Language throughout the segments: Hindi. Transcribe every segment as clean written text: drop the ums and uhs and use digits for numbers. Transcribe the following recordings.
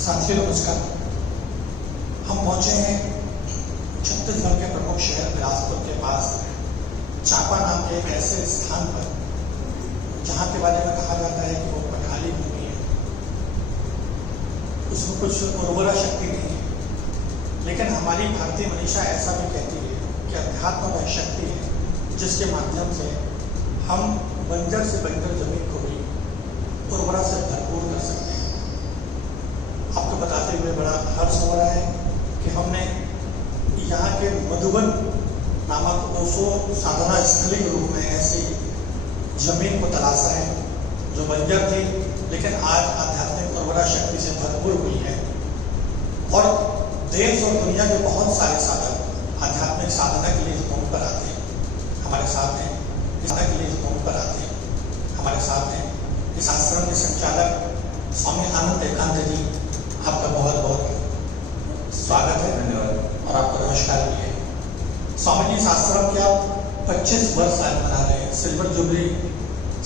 साथियों नमस्कार। हम पहुंचे हैं छत्तीसगढ़ के प्रमुख शहर बिलासपुर के पास चापा नाम के एक ऐसे स्थान पर जहां के बारे में कहा जाता है कि वो पठाली भूमि है, उसमें कुछ उर्वरा शक्ति नहीं है। लेकिन हमारी भारतीय मनीषा ऐसा भी कहती है कि अध्यात्म वह शक्ति है जिसके माध्यम से हम बंजर से बंजर जमीन को भी उर्वरा से भरपूर कर सकते हैं। आपको बताते हुए बड़ा हर्ष हो रहा है कि हमने यहाँ के मधुबन नामक ओशो साधना स्थली के रूप में ऐसी जमीन को तलाशा है जो बंजर थी, लेकिन आज आध्यात्मिक उर्वरा शक्ति से भरपूर हुई है। और देश और दुनिया के बहुत सारे साधक आध्यात्मिक साधना के लिए इस भूमि पर आते हैं, हमारे साथ हैं। साधना के लिए इस भूमि पर आते हैं, हमारे साथ हैं। इस आश्रम के संचालक स्वामी आनंद एकांत जी, आपका बहुत बहुत स्वागत है। धन्यवाद। और आपको नमस्कार भी है। स्वामी जी, इस आश्रम के आप 25 वर्ष आज मना रहे हैं, सिल्वर जुबली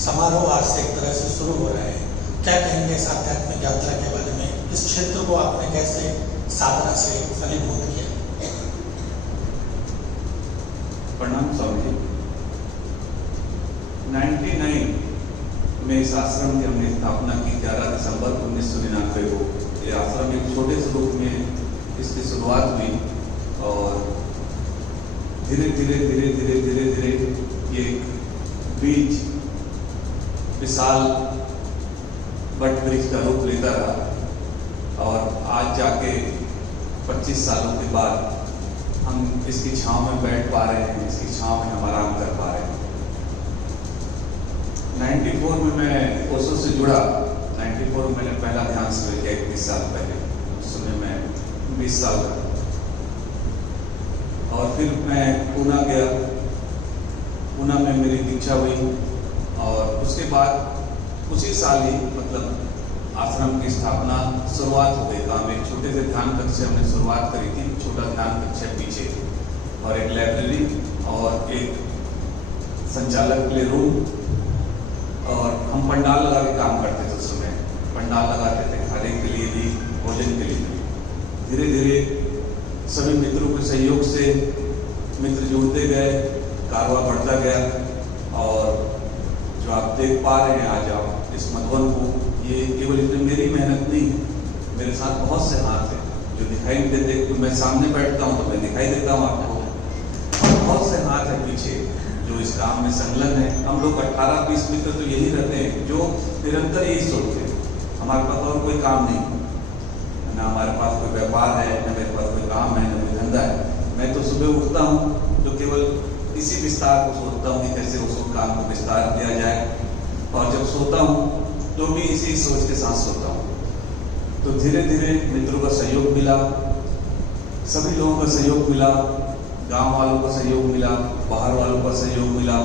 समारोह आज से एक तरह से शुरू हो रहे हैं। क्या कहेंगे इस आध्यात्मिक यात्रा के बारे में? इस क्षेत्र को आपने कैसे साधना से फलीभूत किया? प्रणाम स्वामी जी। 99 में इस आश्रम की हमने स्थापना की। 11 दिसंबर 1999 को ये आश्रम एक छोटे से रूप में इसकी शुरुआत हुई और धीरे धीरे ये बीज विशाल बट वृक्ष का रूप लेता रहा और आज जाके 25 सालों के बाद हम इसकी छांव में बैठ पा रहे हैं, इसकी छांव में हम आराम कर पा रहे हैं। 94 में मैं ओशो से जुड़ा। 94 में मैंने पहला ध्यान शिविर किया 21 साल पहले। उस समय मैं 20 साल का और फिर मैं पूना गया। पूना में मेरी दीक्षा हुई और उसके बाद उसी साल ही मतलब आश्रम की स्थापना शुरुआत हो गई। काम एक छोटे से ध्यान कक्ष से हमने शुरुआत करी थी। छोटा ध्यान कक्ष है पीछे और एक लाइब्रेरी और एक संचालक के लिए रूम और हम पंडाल लगा के काम करते थे। उस समय पंडाल लगाते थे, खाने के लिए भी, भोजन के लिए भी। धीरे धीरे सभी मित्रों के सहयोग से मित्र जुड़ते गए, कारवा बढ़ता गया और जो आप देख पा रहे हैं आज आप इस मधुबन को, ये केवल इसमें मेरी मेहनत नहीं है, मेरे साथ बहुत से हाथ हैं जो दिखाई नहीं देते। तो मैं सामने बैठता हूँ तो मैं दिखाई देता हूँ आपको, और बहुत से हाथ है पीछे जो इस काम में संलग्न है। हम लोग 18-20 मित्र तो यही रहते हैं जो निरंतर यही सोचते हैं, हमारे पास और कोई काम नहीं, ना हमारे पास कोई व्यापार है, न मेरे पास कोई काम है, न कोई धंधा है। मैं तो सुबह उठता हूँ तो केवल इसी विस्तार को सोचता हूँ कि कैसे उस काम को विस्तार किया जाए, और जब सोता हूँ तो भी इसी सोच के साथ सोता हूँ। तो धीरे धीरे मित्रों का सहयोग मिला, सभी लोगों का सहयोग मिला, गांव वालों का सहयोग मिला, बाहर वालों का सहयोग मिला,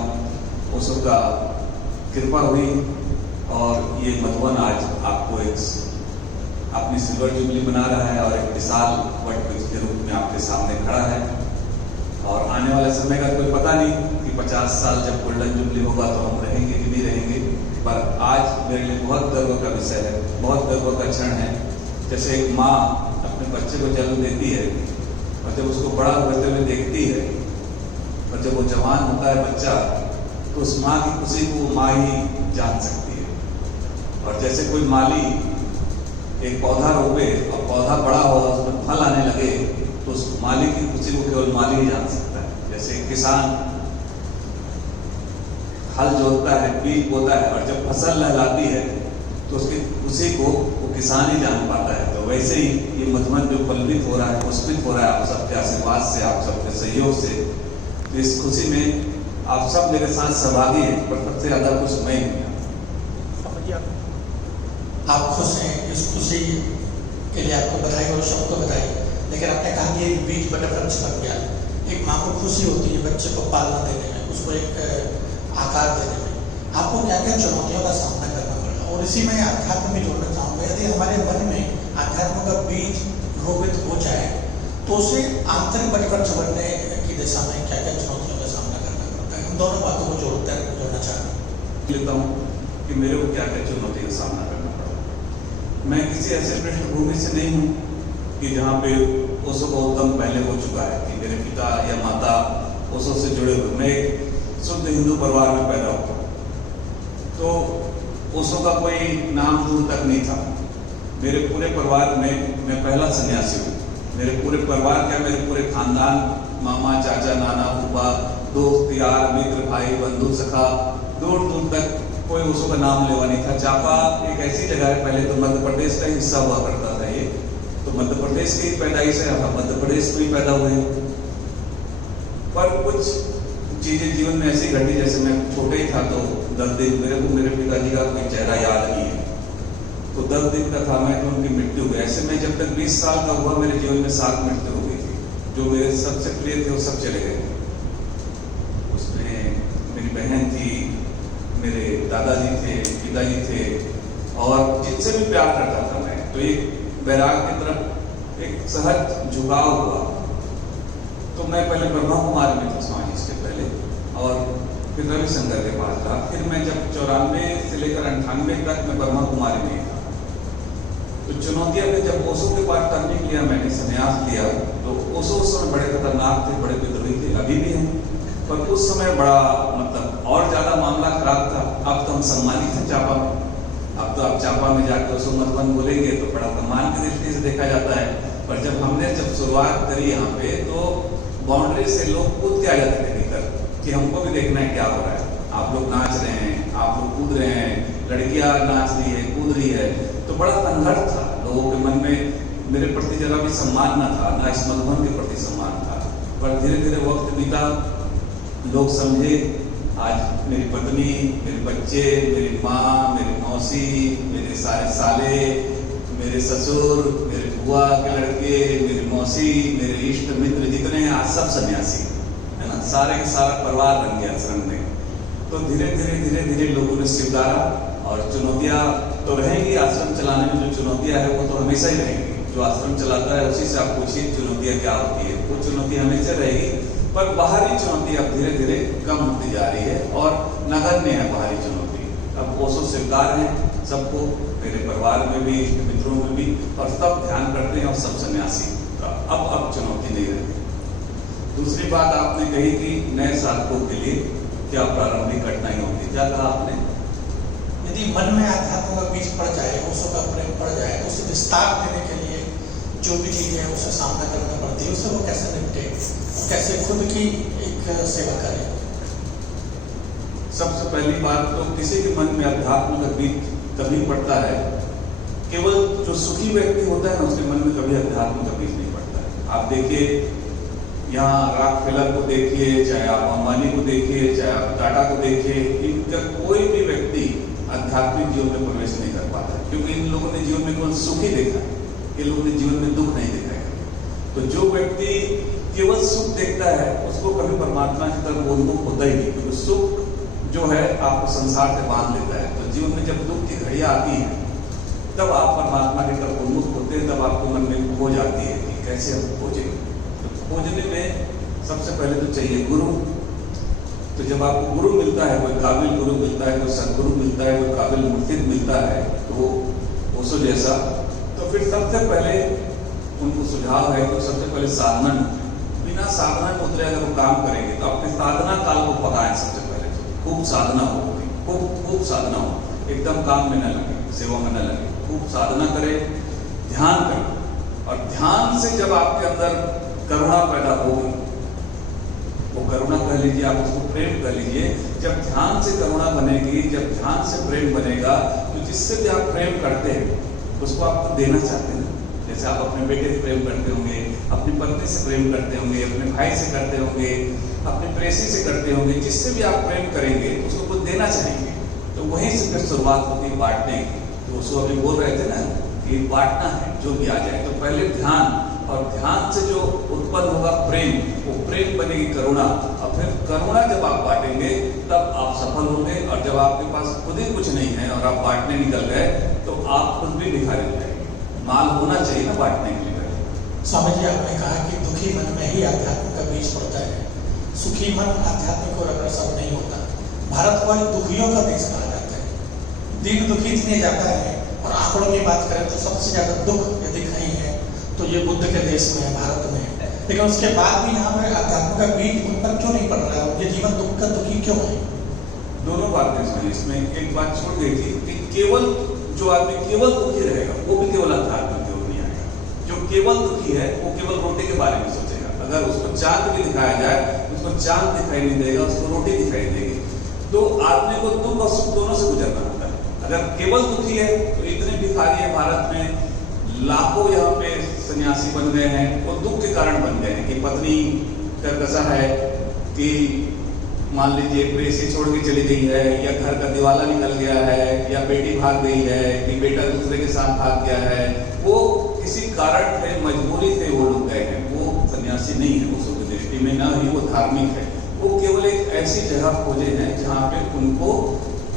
वो सबका कृपा हुई और ये मधुबन आज आपको एक अपनी सिल्वर जुबली बना रहा है और एक विशाल वट वृक्ष के रूप में आपके सामने खड़ा है। और आने वाले समय का कोई पता नहीं कि 50 साल जब गोल्डन जुबली होगा तो हम रहेंगे कि नहीं रहेंगे, पर आज मेरे लिए बहुत गर्व का विषय है, बहुत गर्व का क्षण है। जैसे एक माँ अपने बच्चे को जन्म देती है और जब उसको बड़ा होते हुए देखती है और जब वो जवान होता है बच्चा, तो उस माँ की खुशी को वो माँ ही जान सकती है। और जैसे कोई माली एक पौधा रोपे और पौधा बड़ा हो, उसमें फल आने लगे, तो उस माली की खुशी को केवल माली ही जान सकता है। जैसे किसान हल जोतता है, बीज बोता है और जब फसल लहलाती है तो उसकी खुशी को वो किसान ही जान पाता है। तो वैसे ही ये मधुबन जो फलित हो रहा है, पुष्पित हो रहा है आप सबके आशीर्वाद से, आप सबके सहयोग से, तो इस खुशी में आप सब मेरे साथ सहभागी हैं, पर सबसे ज़्यादा खुश मैं हूँ। आप खुश हैं, इस खुशी के लिए आपको बधाई और सबको बधाई। लेकिन आपने कहा कि एक बीज बड़ा वृक्ष बन गया। एक माँ को खुशी होती है बच्चे को पालना देने में, उसको एक आकार देने में। आपको क्या क्या चुनौतियों का सामना करना पड़ा? और इसी में अध्यात्म भी जोड़ना चाहूँगा। यदि हमारे मन में अध्यात्म का बीज रोपित हो जाए तो उसे आंतरिक वृक्ष बनने की दिशा में क्या क्या चुनौतियों का सामना करना पड़ता है? हम दोनों बातों को जोड़ना चाहते हैं। लेता हूँ कि मेरे को क्या क्या चुनौती का सामना करना पड़ा। मैं किसी ऐसे पृष्ठभूमि से नहीं हूँ कि जहाँ पे ओशो बहुत दम पहले हो चुका है कि मेरे पिता या माता ओशो से जुड़े हुए। मैं एक शुद्ध हिंदू परिवार में पैदा हुआ, तो ओशो का कोई नाम दूर तक नहीं था। मेरे पूरे परिवार में मैं पहला सन्यासी हूँ। मेरे पूरे परिवार क्या, मेरे पूरे खानदान, मामा, चाचा, नाना, फूफा, दोस्त यार, मित्र, भाई, बंधु, सखा, दूर दूर तक कोई ओशो का नाम लेवा नहीं था। चापा एक ऐसी जगह है, पहले तो मध्य प्रदेश का हिस्सा हुआ करता था ये, तो मध्य प्रदेश की पैदाइश है, हम मध्य प्रदेश में ही पैदा हुए। पर कुछ चीजें जीवन में ऐसी घटी, जैसे मैं छोटे ही था तो 10 दिन मेरे को मेरे पिताजी का कोई चेहरा याद नहीं है, तो 10 दिन का था मैं तो उनकी मृत्यु हुई। ऐसे में जब तक 20 साल का हुआ मेरे जीवन में 7 मृत्यु हो गई थी। जो मेरे सबसे प्रिय थे वो सब चले गए। उसमें मेरी बहन थी, मेरे दादाजी थे, पिताजी थे, और जिनसे भी प्यार करता था मैं, तो एक वैराग की तरफ एक सहज झुकाव हुआ। तो मैं पहले ब्रह्मा कुमार में था समाज इसके पहले, और फिर रविशंकर के पास था। फिर मैं जब 94 से लेकर 98 तक मैं ब्रह्मा कुमारी में था। तो चुनौतियां में जब ओशो के पास टर्निंग लिया, मैंने संन्यास लिया, तो ओशो उस समय बड़े खतरनाक थे, बड़े विद्रोही थे, अभी भी हैं, पर उस समय बड़ा मतलब और ज्यादा मामला खराब था। अब तो हम सम्मानित हैं चापा में। अब तो आप चापा में जाकर ओशो मतवन बोलेंगे तो बड़ा सम्मान की दृष्टि से देखा जाता है। पर जब शुरुआत करी यहाँ पे, तो बाउंड्री से लोग कूद के आ जाते थे भीतर कि हमको भी देखना है क्या हो रहा है। आप लोग नाच रहे हैं, आप लोग कूद रहे हैं, लड़कियां नाच रही है, कूद रही है, तो बड़ा संघर्ष था लोगों के मन में। मेरे प्रति जरा भी सम्मान न था, ना इस मधुबन के प्रति सम्मान था। पर धीरे धीरे वक्त बीता, लोग समझे। आज मेरी पत्नी, मेरे बच्चे, मेरी माँ, मेरी मौसी, मेरे सारे साले, मेरे ससुर, मेरे बुआ के लड़के, मेरी मौसी, मेरे इष्ट मित्र जितने हैं, आज सब सन्यासी है ना। सारे का सारा परिवार बन गया आश्रम में। तो धीरे धीरे लोगों ने स्वीकारा। और चुनौतियां तो रहेंगी, आश्रम चलाने में जो चुनौतियां है वो तो हमेशा ही रहेंगी। जो आश्रम चलाता है उसी से आप पूछिए चुनौतियां क्या होती है, वो चुनौती हमेशा रहेगी। पर बाहरी चुनौती अब धीरे धीरे कम होती जा रही है, और नगण्य है बाहरी चुनौती। अब ओशो स्वीकार है सबको, मेरे परिवार में भी, इष्ट मित्रों में भी, और सब ध्यान करते हैं, और सब सन्यासी। अब चुनौती नहीं रहती। दूसरी बात आपने कही कि नए साधकों के लिए क्या प्रारंभिक कठिनाई होती है, क्या कहा आपने? यदि मन में अध्यात्म का बीज पड़ जाए, ओशो का प्रेम पड़ जाए, तो उसे विस्तार देने के लिए जो भी चीजें हैं उसे सामना करना पड़ती है। उससे वो कैसे निपटे, कैसे खुद की एक सेवा करें? सबसे पहली बात तो किसी के मन में अध्यात्म का बीज तभी पड़ता है, केवल जो सुखी व्यक्ति होता है ना उसके मन में कभी अध्यात्म का बीज नहीं पड़ता है। आप देखिए, यहाँ रॉकफेलर को देखिए, चाहे आप अंबानी को देखिए, चाहे आप टाटा को देखिए, इनका कोई भी व्यक्ति आध्यात्मिक जीवन में प्रवेश नहीं कर पाता, क्योंकि इन लोगों ने जीवन में केवल सुख ही देखा है, इन लोगों ने जीवन में दुख नहीं देखा है। तो जो व्यक्ति केवल सुख देखता है उसको कभी परमात्मा की तरफ उन्मुख होता ही नहीं, क्योंकि सुख जो है आपको संसार से बांध लेता है। तो जीवन में जब दुख की घड़ियां आती हैं, तब आप परमात्मा की तरफ उन्मुख होते हैं, तब आपको मन में खोज आती है कि कैसे हम खोजें। तो खोजने में सबसे पहले तो चाहिए गुरु। तो जब आपको गुरु मिलता है, कोई काबिल गुरु मिलता है, कोई सदगुरु मिलता है, कोई काबिल मुर्शिद मिलता है, तो ओशो जैसा, तो फिर सबसे पहले उनको सुझाव है कि सबसे पहले साधना, बिना साधना के उतरे अगर वो काम करेंगे तो अपने साधना काल को पकाएं। सबसे पहले तो खूब साधना हो, खूब साधना हो, एकदम काम में न लगे, सेवा में न लगे, खूब साधना करें, ध्यान करें। और ध्यान से जब आपके अंदर करुणा पैदा होगी, वो करुणा कह लीजिए, आप उसको प्रेम कह लीजिए। जब ध्यान से करुणा बनेगी, जब ध्यान से प्रेम बनेगा, तो जिससे भी आप प्रेम करते हैं उसको आपको देना चाहते हैं। जैसे आप अपने बेटे से प्रेम करते होंगे, अपनी पत्नी से प्रेम करते होंगे, अपने भाई से करते होंगे, अपनी प्रेसी से करते होंगे, जिससे भी आप प्रेम करेंगे उसको कुछ देना चाहेंगे। तो वहीं से फिर शुरुआत होती है बांटने की। तो उसको अभी बोल रहे थे ना कि बांटना है, जो भी आ जाए। तो पहले ध्यान, और ध्यान से जो उत्पन्न होगा प्रेम, वो प्रेम बनेगी करुणा, और फिर करुणा जब आप बांटेंगे तब आप सफल होंगे। और जब आपके पास खुद ही कुछ नहीं है और आप बांटने निकल गए तो आप खुद भी भिखारी हो जाएंगे। माल होना चाहिए ना बांटने के लिए। स्वामी जी, आपने कहा कि दुखी मन में ही आध्यात्म का बीज पड़ता है, सुखी मन आध्यात्मिक और अग्रसर नहीं होता। भारत को दुखियों का देश कहा जाता है, दिन दुखी नहीं जाता है और आंकड़ों की बात करें तो सबसे ज़्यादा दुख यदि कहीं है तो ये बुद्ध के देश में है, भारत में है। लेकिन उसके बाद भी यहाँ पर अध्यात्म का बीज उन पर क्यों नहीं पड़ रहा है? उनके जीवन दुख का दुखी क्यों है? दोनों बातें सुनी। इसमें एक बात छोड़ गई थी कि केवल जो आदमी केवल दुखी रहेगा वो भी केवल अध्यात्म की ओर नहीं आएगा। जो केवल दुखी है वो केवल रोटी के बारे में सोचेगा। अगर उसको चांद भी दिखाया जाए उसको चांद दिखाई नहीं देगा, उसको रोटी दिखाई देगी। तो आदमी को दुख और सुख दोनों से गुजरना होता है। अगर केवल दुखी है तो इतने भिखारी है भारत में, लाखों यहाँ पे सन्यासी बन गए हैं, वो दुख के कारण बन गए हैं कि पत्नी कर्कशा है, कि मान लीजिए प्रेसी छोड़ के चली गई है, या घर का दिवाला निकल गया है, या बेटी भाग गई है, कि बेटा दूसरे के साथ भाग गया है। वो किसी कारण से, मजबूरी से वो लोग गए हैं। वो सन्यासी नहीं है उसकी दृष्टि में, ना ही वो धार्मिक है। वो केवल एक ऐसी जगह खोजे हैं जहाँ पे उनको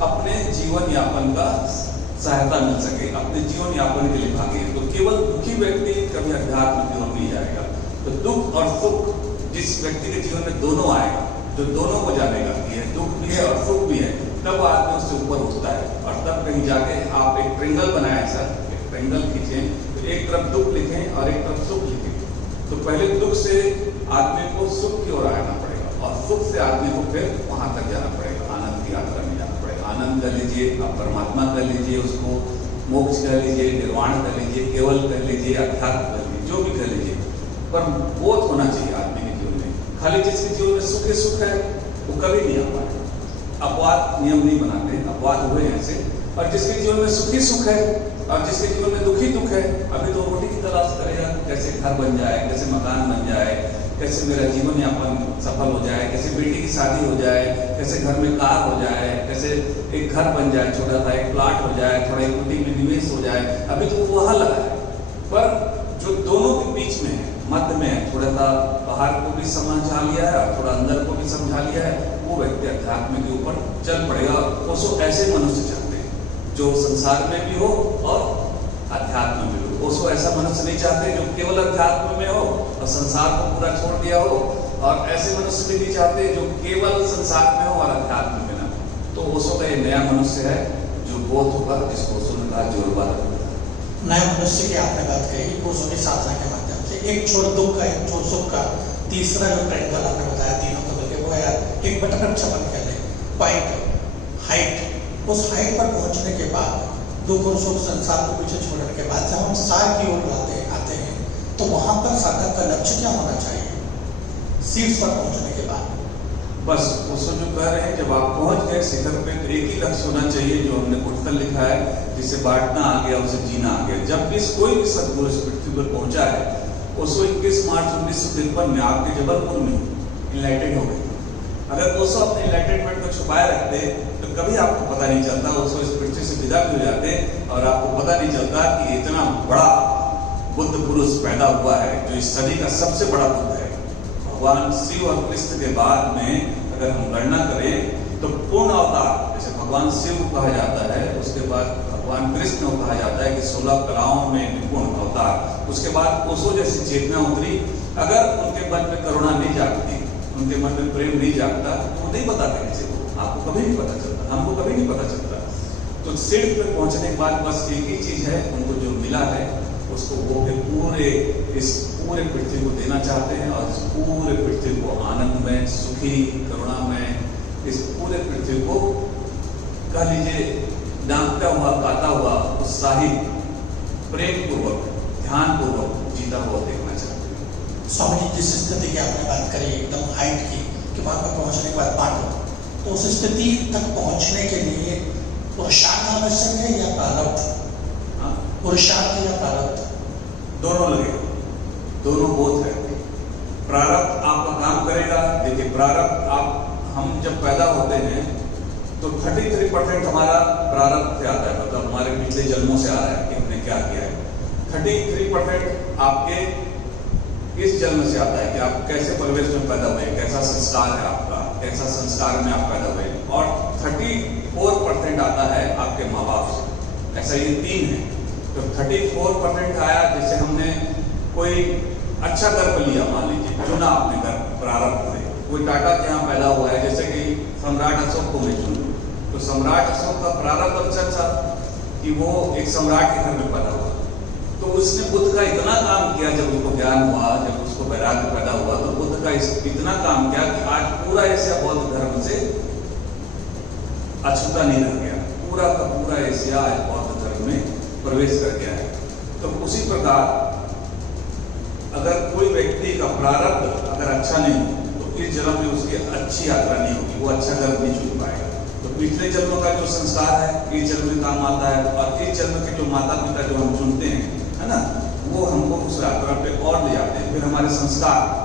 अपने जीवन यापन का सहायता मिल सके, अपने जीवन यापन के लिए भागे। तो केवल दुखी व्यक्ति कभी अध्यात्म की ओर नहीं जाएगा। तो दुख और सुख जिस व्यक्ति के जीवन में दोनों आएगा, जो दोनों को जानेगा कि है दुख भी है और सुख भी है, तब आदमी उससे ऊपर उठता है। और तब कहीं जाके आप एक ट्रिंगल बनाए सर, एक ट्रिंगल खींचें, तो एक तरफ दुख लिखें और एक तरफ सुख लिखें। तो पहले दुख से आदमी को सुख की ओर आना पड़ेगा, और सुख से आदमी को फिर वहां तक जाना पड़ेगा, आनंद की यात्रा में जाना पड़ेगा। आनंद कर लीजिए, आप परमात्मा कर लीजिए, उसको मोक्ष कर लीजिए, निर्वाण कर लीजिए, केवल कर लीजिए, अध्यात्म कर लीजिए, जो भी कर लीजिए, पर बोध होना चाहिए आदमी के जीवन में। खाली जिसके जीवन में सुख ही सुख है वो कभी नहीं आ पाए। अपवाद नियम नहीं बनाते, अपवाद हुए ऐसे। और जिसके जीवन में सुखी सुख है और जिसके जीवन में दुखी दुख है, अभी तो रोटी की तलाश करेगा, कैसे घर बन जाए, कैसे मकान बन जाए, कैसे मेरा जीवन यापन सफल हो जाए, कैसे बेटी की शादी हो जाए, कैसे घर में कार हो जाए, कैसे एक घर बन जाए, छोटा सा एक प्लाट हो जाए, थोड़ा इक्विटी में निवेश हो जाए। अभी तो वहाँ लगा है। पर जो दोनों के बीच में है, मध्य में है, थोड़ा सा बाहर को भी समझा लिया है और थोड़ा अंदर को भी समझा लिया है, वो व्यक्ति अध्यात्म के ऊपर चल पड़ेगा। उसको ऐसे मनुष्य चाहते हैं जो संसार में भी हो और अध्यात्म में भी हो। उसको ऐसा मनुष्य नहीं चाहते जो केवल अध्यात्म में हो और संसार को पूरा छोड़ दिया हो, और ऐसे मनुष्य भी नहीं चाहते जो केवल संसार में हो और अध्यात्म में ना हो। तो उसको का ये नया मनुष्य है जो बोध होगा, जिसको उसने कहा जोरबाद नया मनुष्य की आपने बात कही, कोषों की साधना के माध्यम से। एक छोर दुख का, एक छोर सुख का, तीसरा जो ट्रायंगल आपने बताया तीनों को मिलकर, वो है एक बटरफ्लाई चमन कह लें, पॉइंट, हाइट। उस हाइट पर पहुंचने के बाद, दुख और सुख संसार को पीछे छोड़ने के बाद जब हम सार की ओर आते हैं, तो वहां पर साधक का लक्ष्य क्या होना चाहिए शीर्ष पर पहुंचने के बाद? बस उसको जो कह रहे हैं, जब आप पहुंच गए शिखर पे तो एक ही लक्ष्य होना चाहिए जो हमने उत्तर लिखा है, जिसे बांटना आ गया उसे जीना आ गया। जब भी कोई भी सदगुरु इस पृथ्वी पर पहुंचा है, 21 मार्च 1953 में आपके जबलपुर में इनलाइटेड हो गए। अगर वो सब अपने इनलाइटेडमेंट को छुपाए रखते तो कभी आपको पता नहीं चलता, उसको इस पृथ्वी से विदा भी हो जाते और आपको पता नहीं चलता कि इतना बड़ा बुद्ध पुरुष पैदा हुआ है जो इस सदी का सबसे बड़ा बुद्ध है। भगवान शिव और कृष्ण के बाद में अगर हम गणना करें तो पूर्ण अवतार, जैसे भगवान शिव को कहा जाता है, उसके बाद भगवान कृष्ण को कहा जाता है कि 16 कलाओं में निपुण अवतार, उसके बाद ओशो जैसी चेतना उतरी। अगर उनके मन में करुणा नहीं जागती, उनके मन में प्रेम नहीं जागता, तो वो नहीं बताते किसी को, आपको कभी नहीं पता चलता, हमको कभी नहीं पता चलता। तो सिर्फ पे पहुंचने के बाद बस एक ही चीज है, उनको जो मिला है उसको वो इस पूरे पृथ्वी को देना चाहते हैं, और इस पूरे पृथ्वी को आनंद में, सुखी, करुणा में, इस पूरे पृथ्वी को कह लीजिए डांकता हुआ, गाता हुआ, उत्साहित, प्रेम पूर्वक, ध्यान पूर्वक जीता हुआ देखना चाहते हैं। स्वामी जी, जिस स्थिति की आपने बात करी एकदम हाइट की, कि वहां पर पहुंचने के बाद बांटो, तो उस स्थिति तक पहुंचने के लिए पुरुषार्थ आवश्यक है या प्रारब्ध? पुरुषार्थ या प्रारब्ध? दोनों लगे, दोनों बोध है। प्रारब्ध आपका काम करेगा। देखिए प्रारब्ध, हम जब पैदा होते हैं तो 33% हमारा प्रारब्ध से आता है, मतलब हमारे पिछले जन्मों से आ रहा है कि हमने क्या किया है। 33% आपके इस जन्म से आता है कि आप कैसे परिवेश में पैदा हुए, कैसा संस्कार है आपका, कैसा संस्कार में आप पैदा हुए, और 34% आता है आपके माँ बाप से। ऐसा ये 3 है। तो 34% आया, जैसे हमने कोई अच्छा कर्म लिया, मान लीजिए चुना आपने घर प्रारब्ध से, कोई टाटा के यहाँ पैदा हुआ है, जैसे कि सम्राट अशोक को मैं चुन लूं, तो सम्राट अशोक का प्रारब्ध अच्छा था, कि वो एक सम्राट के घर में पैदा हुआ, तो उसने बुद्ध का इतना काम किया, जब उसको ज्ञान हुआ, जब उसको वैराग्य पैदा हुआ, तो बुद्ध का इतना काम किया कि आज पूरा एशिया बौद्ध धर्म से अछूता नहीं रह गया। पूरा का पूरा एशिया आज बौद्ध धर्म में प्रवेश कर गया है। तो उसी प्रकार अगर कोई व्यक्ति का प्रारब्ध अगर अच्छा नहीं हो, तो इस जन्म में उसकी अच्छी यात्रा नहीं होगी, वो अच्छा कर्म नहीं चुन पाएगा। तो पिछले जन्मों का जो संस्कार है इस जन्म में काम आता है, और इस जन्म के जो माता पिता जो हम चुनते हैं, है ना, वो हमको उस यात्रा पे और ले जाते हैं। फिर हमारे संस्कार,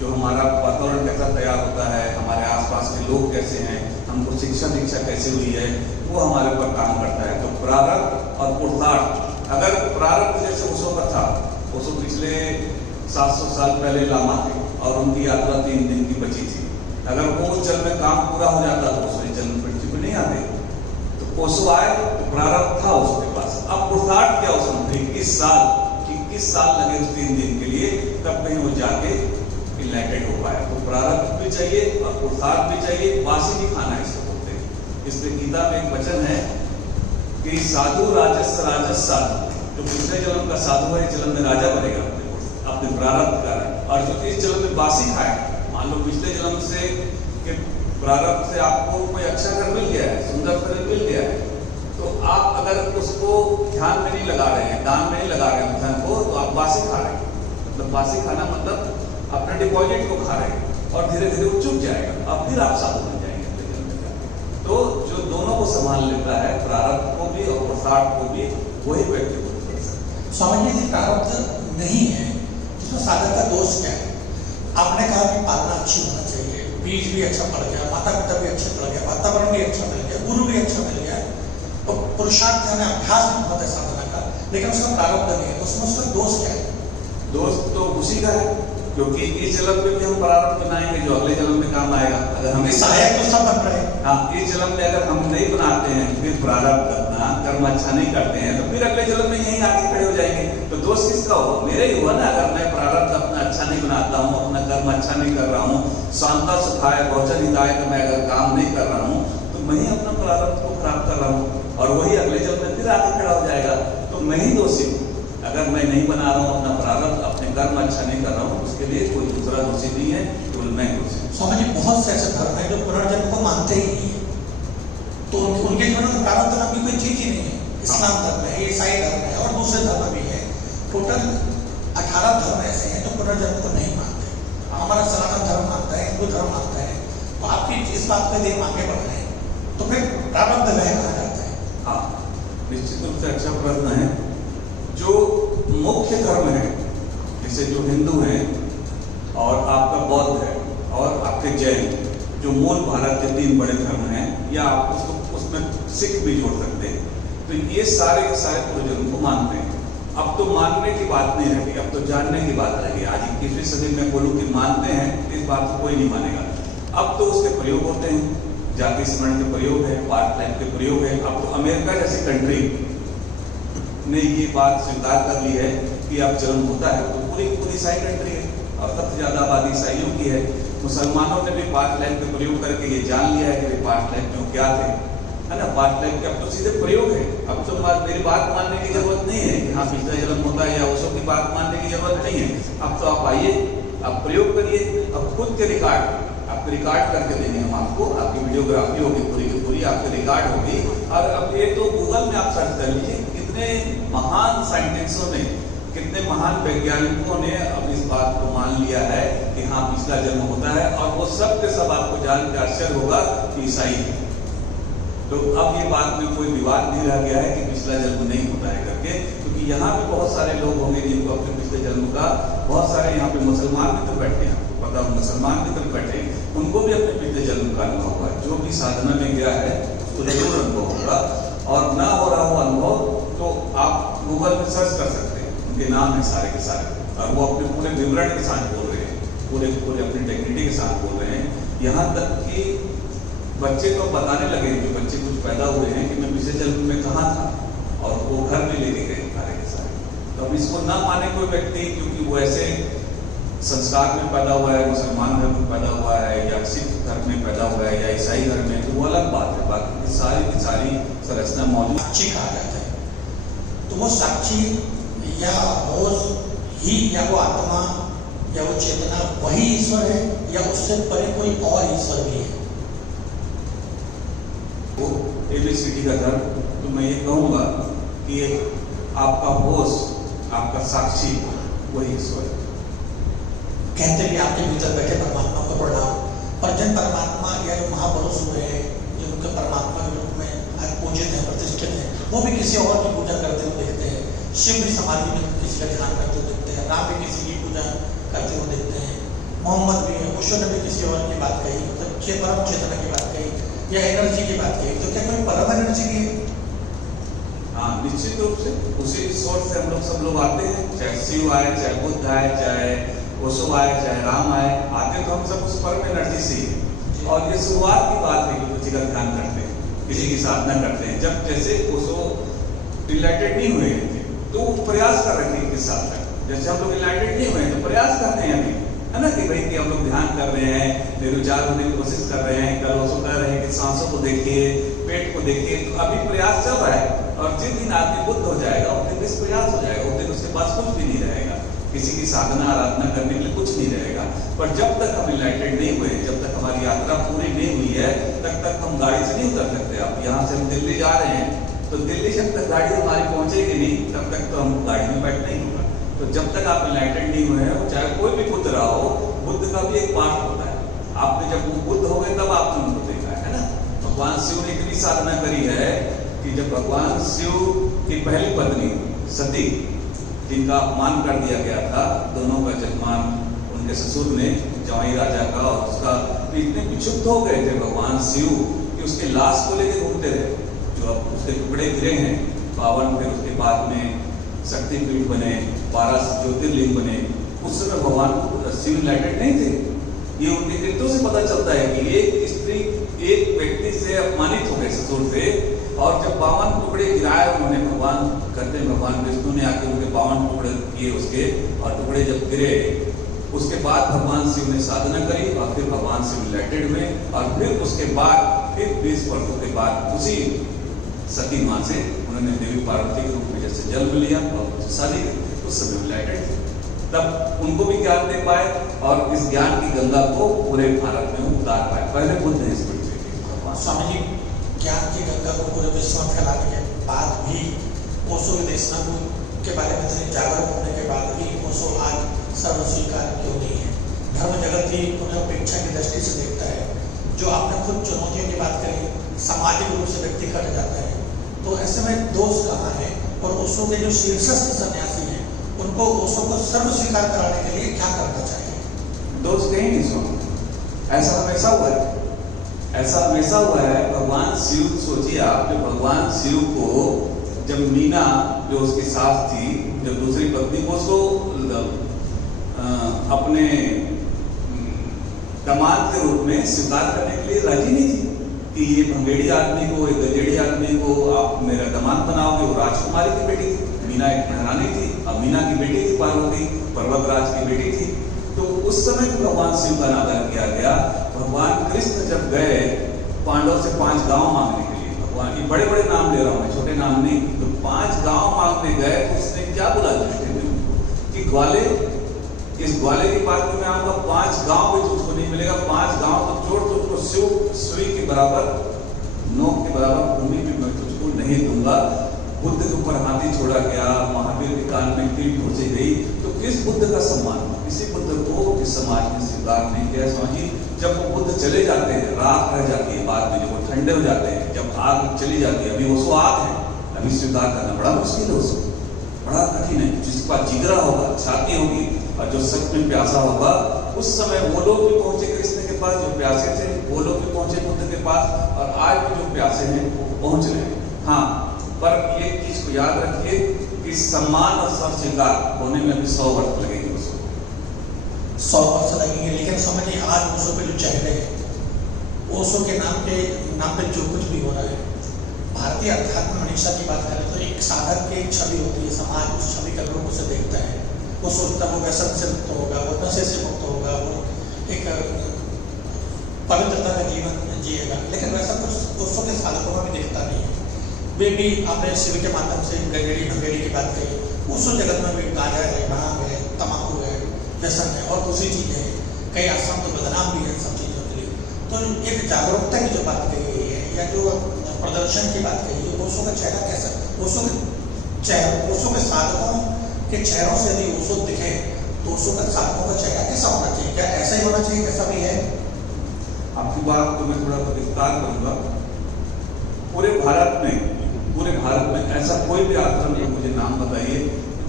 जो हमारा वातावरण कैसा तैयार होता है, हमारे आसपास के लोग कैसे हैं, हमको शिक्षा दीक्षा कैसे हुई है, वो हमारे ऊपर काम करता है। तो प्रारब्ध और पुरुषार्थ, अगर प्रारब्ध जैसे ओशो का था, ओशो पिछले 700 साल पहले लामा थे और उनकी यात्रा 3 दिन की बची थी। अगर वो उस जन्म में काम पूरा हो जाता तो ओशो इस जन्म पृथ्वी पर नहीं आते। तो ओशो आए तो प्रारब्ध था ओशो के पास। अब पुरुषार्थ क्या ओशो ने 21 साल लगे उस 3 दिन के लिए, तब कहीं वो जाके इनलाइटेड हो पाया। तो प्रारब्ध भी चाहिए और पुरुषार्थ भी चाहिए। बासी भी खाना इसको बोलते हैं। इसलिए गीता में एक वचन है कि साधु राजस साधु, जो पिछले जन्म का साधु है, इस जन्म में राजा बनेगा अपने प्रारब्ध कारण। और जो इस जन्म में बासी खाए, मान लो पिछले जन्म से के प्रारब्ध से आपको कोई अच्छा घर मिल गया है, सुंदर शरीर मिल गया है, तो आप अगर उसको ध्यान में नहीं लगा रहे हैं, दान में नहीं लगा रहे हैं धन को, तो आप बासी खा रहे हैं। मतलब बासी खाना मतलब अपने डिपॉजिट को खा रहे हैं, और धीरे धीरे वो चुक जाएगा, अब फिर आप साधु बन जाएंगे अपने जन्म में जाके। तो जो दोनों को संभाल लेता है, प्रारब्ध को भी और पुरुषार्थ को भी, वही व्यक्ति को कर सकता है। स्वामी जी, प्रारब्ध नहीं है, इसमें साधक का दोष क्या है? आपने कहा कि पालना अच्छी होना चाहिए, बीज भी अच्छा पड़ गया, माता पिता भी अच्छे पड़ गया, वातावरण भी अच्छा मिल गया, गुरु भी अच्छा मिल गया, तो पुरुषार्थ यानी अभ्यास भी बहुत है साधना का, लेकिन उसका प्रारब्ध नहीं है, तो उसमें उसका दोष क्या है? दोष तो उसी का है, क्योंकि इस जन्म में भी हम प्रारब्ध बनाएंगे जो अगले जन्म में काम आएगा। अगर हम सहायक तो सब बन रहे हैं। हाँ, इस जन्म में अगर हम नहीं बनाते हैं, फिर प्रारब्ध अपना कर्म अच्छा नहीं करते हैं, तो फिर अगले जन्म में यहीं आगे खड़े हो जाएंगे। तो दोष किसका हो? मेरे ही हुआ ना। अगर मैं प्रारब्ध अपना अच्छा नहीं बनाता हूँ, अपना कर्म अच्छा नहीं कर रहा हूँ, शांता सुखाय भोजन हिताय का मैं अगर काम नहीं कर रहा हूँ, तो मैं ही अपना प्रारब्ध को खराब कर रहा हूँ, और वही अगले जन्म में फिर आगे खड़ा हो जाएगा। तो मैं ही दोषी हूँ। अगर मैं नहीं बना रहा हूँ अपना प्रारब्ध, अपने कर्म अच्छा नहीं कर रहा हूँ, उसके लिए कोई दूसरा दोषी नहीं है, केवल मैं दोषी हूँ। स्वामी जी, बहुत से ऐसे धर्म है जो पुनर्जन्म को मानते ही नहीं है, तो उनके जीवन में प्रारब्ध नाम की कोई चीज ही नहीं है। इस्लाम धर्म है, ईसाई धर्म है, और दूसरे धर्म भी है। टोटल 18 धर्म ऐसे हैं जो पुनर्जन्म को नहीं मानते। हमारा सनातन धर्म मानता है, हिंदू धर्म मानता है, तो आपकी इस बात पे देख आगे बढ़ रहे हैं, तो फिर प्रारब्ध वह कहा जाता है? हाँ, निश्चित रूप से अच्छा प्रश्न है। जो मुख्य धर्म है, जैसे जो हिंदू हैं और आपका बौद्ध है और आपके जैन, जो मूल भारत के 3 बड़े धर्म हैं, या आप उसको उसमें सिख भी जोड़ सकते हैं, तो ये सारे के सारे पूर्वजन्म को मानते हैं। अब तो मानने की बात नहीं रह गई, अब तो जानने की बात रह गई। आज 21वीं सदी में बोलूँ कि मानते हैं, इस बात को कोई नहीं मानेगा। अब तो उसके प्रयोग होते हैं, जाति स्मरण के प्रयोग है, पार्ट टाइम के प्रयोग है। अब तो अमेरिका जैसी कंट्री ने ये बात स्वीकार कर ली है कि अब जन्म होता है, तो पूरी ईसाई कंट्री है और सबसे ज्यादा आबादी ईसाइयों की है। मुसलमानों ने भी पार्ट लाइफ के प्रयोग करके ये जान लिया है कि पार्ट लाइफ में क्या थे, है ना। पार्ट लाइफ के अब तो सीधे प्रयोग है। अब तो मेरी बात मानने की जरूरत नहीं है कि हाँ पिछला जन्म होता है, या उसकी बात मानने की जरूरत नहीं है। अब तो आप आइए, आप प्रयोग करिए, अब खुद के रिकॉर्ड आपके रिकॉर्ड करके देंगे हम आपको, आपकी वीडियोग्राफी होगी पूरी की पूरी, आपकी रिकॉर्ड होगी। और अब ये तो गूगल में आप सर्च कर लीजिए, कितने महान साइंटिस्टों ने, कितने महान वैज्ञानिकों ने अब इस बात को मान लिया है कि हाँ पिछला जन्म होता है, और वो सब के सब आपको जान के आश्चर्य होगा कि ईसाई है। तो अब ये बात में कोई विवाद नहीं रह गया है कि पिछला जन्म नहीं होता है करके, क्योंकि यहाँ पे बहुत सारे लोग होंगे जिनको अपने पिछले जन्म का, बहुत सारे यहाँ पे मुसलमान भी तो बैठे हैं, पता मुसलमान भी तो बैठे हैं, उनको भी अपने पिछले जन्म का अनुभव हुआ है। जो भी साधना में गया है उसको जरूर अनुभव होगा, और ना हो रहा हो अनुभव तो आप गूगल में सर्च कर सकते हैं, उनके नाम है सारे के सारे, और वो अपने पूरे विवरण के साथ बोल रहे हैं, पूरे अपनी टेक्निटी के साथ बोल रहे हैं। यहाँ तक कि बच्चे तो बताने लगे, जो बच्चे कुछ पैदा हुए हैं, कि मैं पिछले जन्म में कहाँ था, और वो घर में लेके गए सारे के सारे। तो अब इसको ना माने कोई व्यक्ति, क्योंकि वो ऐसे संस्कार में पैदा हुआ है, मुसलमान धर्म में पैदा हुआ है, या सिख धर्म में पैदा हुआ है, या ईसाई धर्म में, तो वो अलग बात है। बाकी सारी की सारी संरचना मौजूद अच्छी कहा जाता है। तो वो साक्षी या होश ही या वो आत्मा या वो चेतना वही ईश्वर है या उससे परे कोई और ईश्वर भी है? वो एबीसीडी का धर्म, तो मैं ये कहूँगा कि आपका होश, आपका साक्षी वही ईश्वर है। कहते भी आपके भीतर बैठे परमात्मा को प्रणाम, पर जिन परमात्मा या जो महापुरुष हुए हैं, जिनके परमात्मा के रूप में आज पूजित हैं, प्रतिष्ठित हैं, वो भी किसी और की पूजा करते हुए देखते हैं। शिव भी समाधि में किसी का ध्यान करते हुए देखते हैं, राम भी किसी की पूजा करते हुए देखते हैं, मोहम्मद भी है, ओशो ने भी किसी और की बात कही, मतलब परम चेतना की बात कही या एनर्जी की बात कही। तो क्या कोई परम एनर्जी भी है? हाँ, निश्चित रूप से उसी सोर्स से हम लोग सब लोग आते हैं, चाहे शिव आए, चाहे बुद्ध आए, चाहे ओशो आए, चाहे राम आए, आते तो हम सब उस परम एनर्जी से ही। और ये शुरुआत की बात है कि किसी का ध्यान करते हैं, किसी की साधना करते हैं। जब जैसे ओशो रिलेटेड नहीं हुए थे तो वो प्रयास कर रहे थे किस साथ तक, जैसे हम लोग रिलेटेड नहीं हुए तो प्रयास कर रहे हैं अभी, है ना, कि भाई कि हम लोग ध्यान कर रहे हैं, निर्विचार होने की कोशिश कर रहे हैं। कल ओशो कह रहे हैं कि सांसों को देखिए, पेट को देखिए, तो अभी प्रयास चल रहा है। और जिस दिन आदमी बुद्ध हो जाएगा उस दिन प्रयास हो जाएगा, उस दिन उसके पास कुछ भी नहीं रहेगा, किसी की साधना आराधना करने के लिए कुछ नहीं रहेगा। पर जब तक हम इनलाइटेड नहीं हुए, जब तक हमारी यात्रा पूरी नहीं हुई है, तब तक हम गाड़ी से नहीं उतर सकते। अब यहाँ से हम दिल्ली जा रहे हैं तो दिल्ली जब तक गाड़ी हमारी पहुंचेगी नहीं तब तक तो हम गाड़ी में बैठना ही होगा। तो जब तक आप इनलाइटेड नहीं हुए हैं, चाहे कोई भी बुद्ध रहा हो, बुद्ध का भी एक पार्ट होता है। आपने जब वो बुद्ध हो गए तब आपने उनको देखा है ना। भगवान शिव ने इतनी साधना करी है कि जब भगवान शिव की पहली पत्नी सती, जिनका अपमान कर दिया गया था, दोनों का जजमान उनके ससुर ने, जवाई राजा का और उसका, तो इतने विक्षुब्ध हो गए थे भगवान शिव कि उसके लाश को लेकर घूमते रहे। जो अब उसके टुकड़े गिरे हैं 52, फिर उसके बाद में शक्तिपीठ बने, 12 ज्योतिर्लिंग बने। उस समय भगवान शिव इनलाइटेड नहीं थे। ये उनके कृत्यों से पता चलता है कि एक स्त्री एक व्यक्ति से अपमानित हो गए ससुर से, और जब 52 टुकड़े गिराए उन्होंने, भगवान कहते हैं भगवान विष्णु ने आके उनके 52 टुकड़े किए उसके, और टुकड़े जब गिरे उसके बाद भगवान शिव ने साधना करी और फिर भगवान शिव इनलाइटेड हुए। और फिर उसके बाद फिर 20 वर्षों के बाद उसी सती माँ से उन्होंने देवी पार्वती के रूप में जैसे जन्म लिया और शादी की, उस समय इनलाइटेड थे। तब उनको भी ज्ञान दे पाए और इस ज्ञान की गंगा को पूरे भारत में उतार पाए। पहले बुद्ध ने इस पृथ्वी की। भगवान स्वामी जी, ज्ञान की गंगा को पूरे विश्व में फैलाने के बाद भी, ओशो के देशना के बारे में इतने जागरूक होने के बाद भी ओशो आज सर्वस्वीकार क्यों नहीं है? धर्म जगत ही उन्हें उपेक्षा की दृष्टि से देखता है। जो आपने खुद चुनौतियों की बात करी, सामाजिक रूप से व्यक्ति कट जाता है, तो ऐसे में दोष कहाँ है? और ओशो के जो शीर्षस्थ सन्यासी हैं उनको ओशो को सर्व स्वीकार कराने के लिए क्या करना चाहिए? दोष कहीं नहीं सुना, ऐसा हमेशा हुआ है, ऐसा हमेशा हुआ है। भगवान शिव, सोचिए आप, जब भगवान शिव को, जब मीना जो उसकी सास थी, जब दूसरी पत्नी को उसको अपने दामाद के रूप में स्वीकार करने के लिए राजी नहीं थी कि ये भंगेड़ी आदमी को, एक गजेड़ी आदमी को आप मेरा दामाद बनाओगे। वो राजकुमारी की बेटी थी, मीना एक महारानी थी, अब मीना की बेटी थी पार्वती, पर्वतराज की बेटी थी। तो उस समय भी भगवान शिव का अनादर किया गया। भगवान कृष्ण जब गए पांडव से 5 गांव मांगने के लिए, भगवान, ये बड़े बड़े नाम ले रहा हूँ मैं, छोटे नाम नहीं, तो 5 गांव मांगने गए तो उसने क्या बोला कि ग्वाले, इस ग्वाले की बात में मैं आऊंगा, 5 गांव भी तुझको नहीं मिलेगा, 5 गांव तो छोड़, तुझको सुई के बराबर, नोक के बराबर भूमि भी मैं तुझको नहीं दूंगा। बुद्ध के ऊपर हाथी छोड़ा गया, महावीर के कान में कील घुसी गई, तो किस बुद्ध का सम्मान? किसी बुद्ध को इस समाज ने स्वीकार नहीं किया। समझिए, जब वो बुद्ध चले जाते हैं, राख रह जाती है, बाद में जब वो ठंडे हो जाते हैं, जब आग चली जाती है, अभी वो सो आग है, अभी स्वीकार करना बड़ा मुश्किल है, उसको बड़ा कठिन है। जिसके पास जिगरा होगा, छाती होगी और जो सच में प्यासा होगा, उस समय वो लोग भी पहुंचे कृष्ण के पास जो प्यासे थे, वो लोग भी पहुंचे बुद्ध के पास, और आज भी जो प्यासे हैं वो पहुंच रहे हैं। हाँ, पर ये चीज को याद रखिए कि सम्मान और स्वीकार होने में भी 100 वर्ष लगेंगे, उसको 100 वर्ष लगेंगे। लेकिन समझिए, आज ओशो पे जो चेहरे हैं, ओशो के नाम पे जो कुछ भी हो रहा है, भारतीय अध्यात्म मनीषा की बात करें तो एक साधक की एक छवि होती है, समाज उस छवि का लोग उसे देखता है, वो सोचता है वो व्यसन से मुक्त होगा, वो नशे से मुक्त होगा, वो एक पवित्रता का जीवन जिएगा। लेकिन वैसा कुछ ओशो के साधकों में भी दिखता नहीं है। वे भी आपने शिविर के माध्यम से गंजेड़ी भंगेड़ी की बात कही, उस जगत में भी गांजा है, भांग है, तम्बाकू है, व्यसन है और दूसरी चीज़ें हैं। कई आश्रम तो बदनाम भी है सब चीज़ों के लिए। तो एक जागरूकता की जो बात कही गई है या जो प्रदर्शन की बात कही है, ओशो का चेहरा कैसा, ओशो के साधकों के चेहरों से यदि ओशो दिखे तो ओशो के साधकों का चेहरा कैसा होना चाहिए? क्या ऐसा ही होना चाहिए कैसा भी है? आपकी बात को मैं थोड़ा विस्तार करूंगा। पूरे भारत में ऐसा कोई भी आश्रम है, मुझे नाम बताइए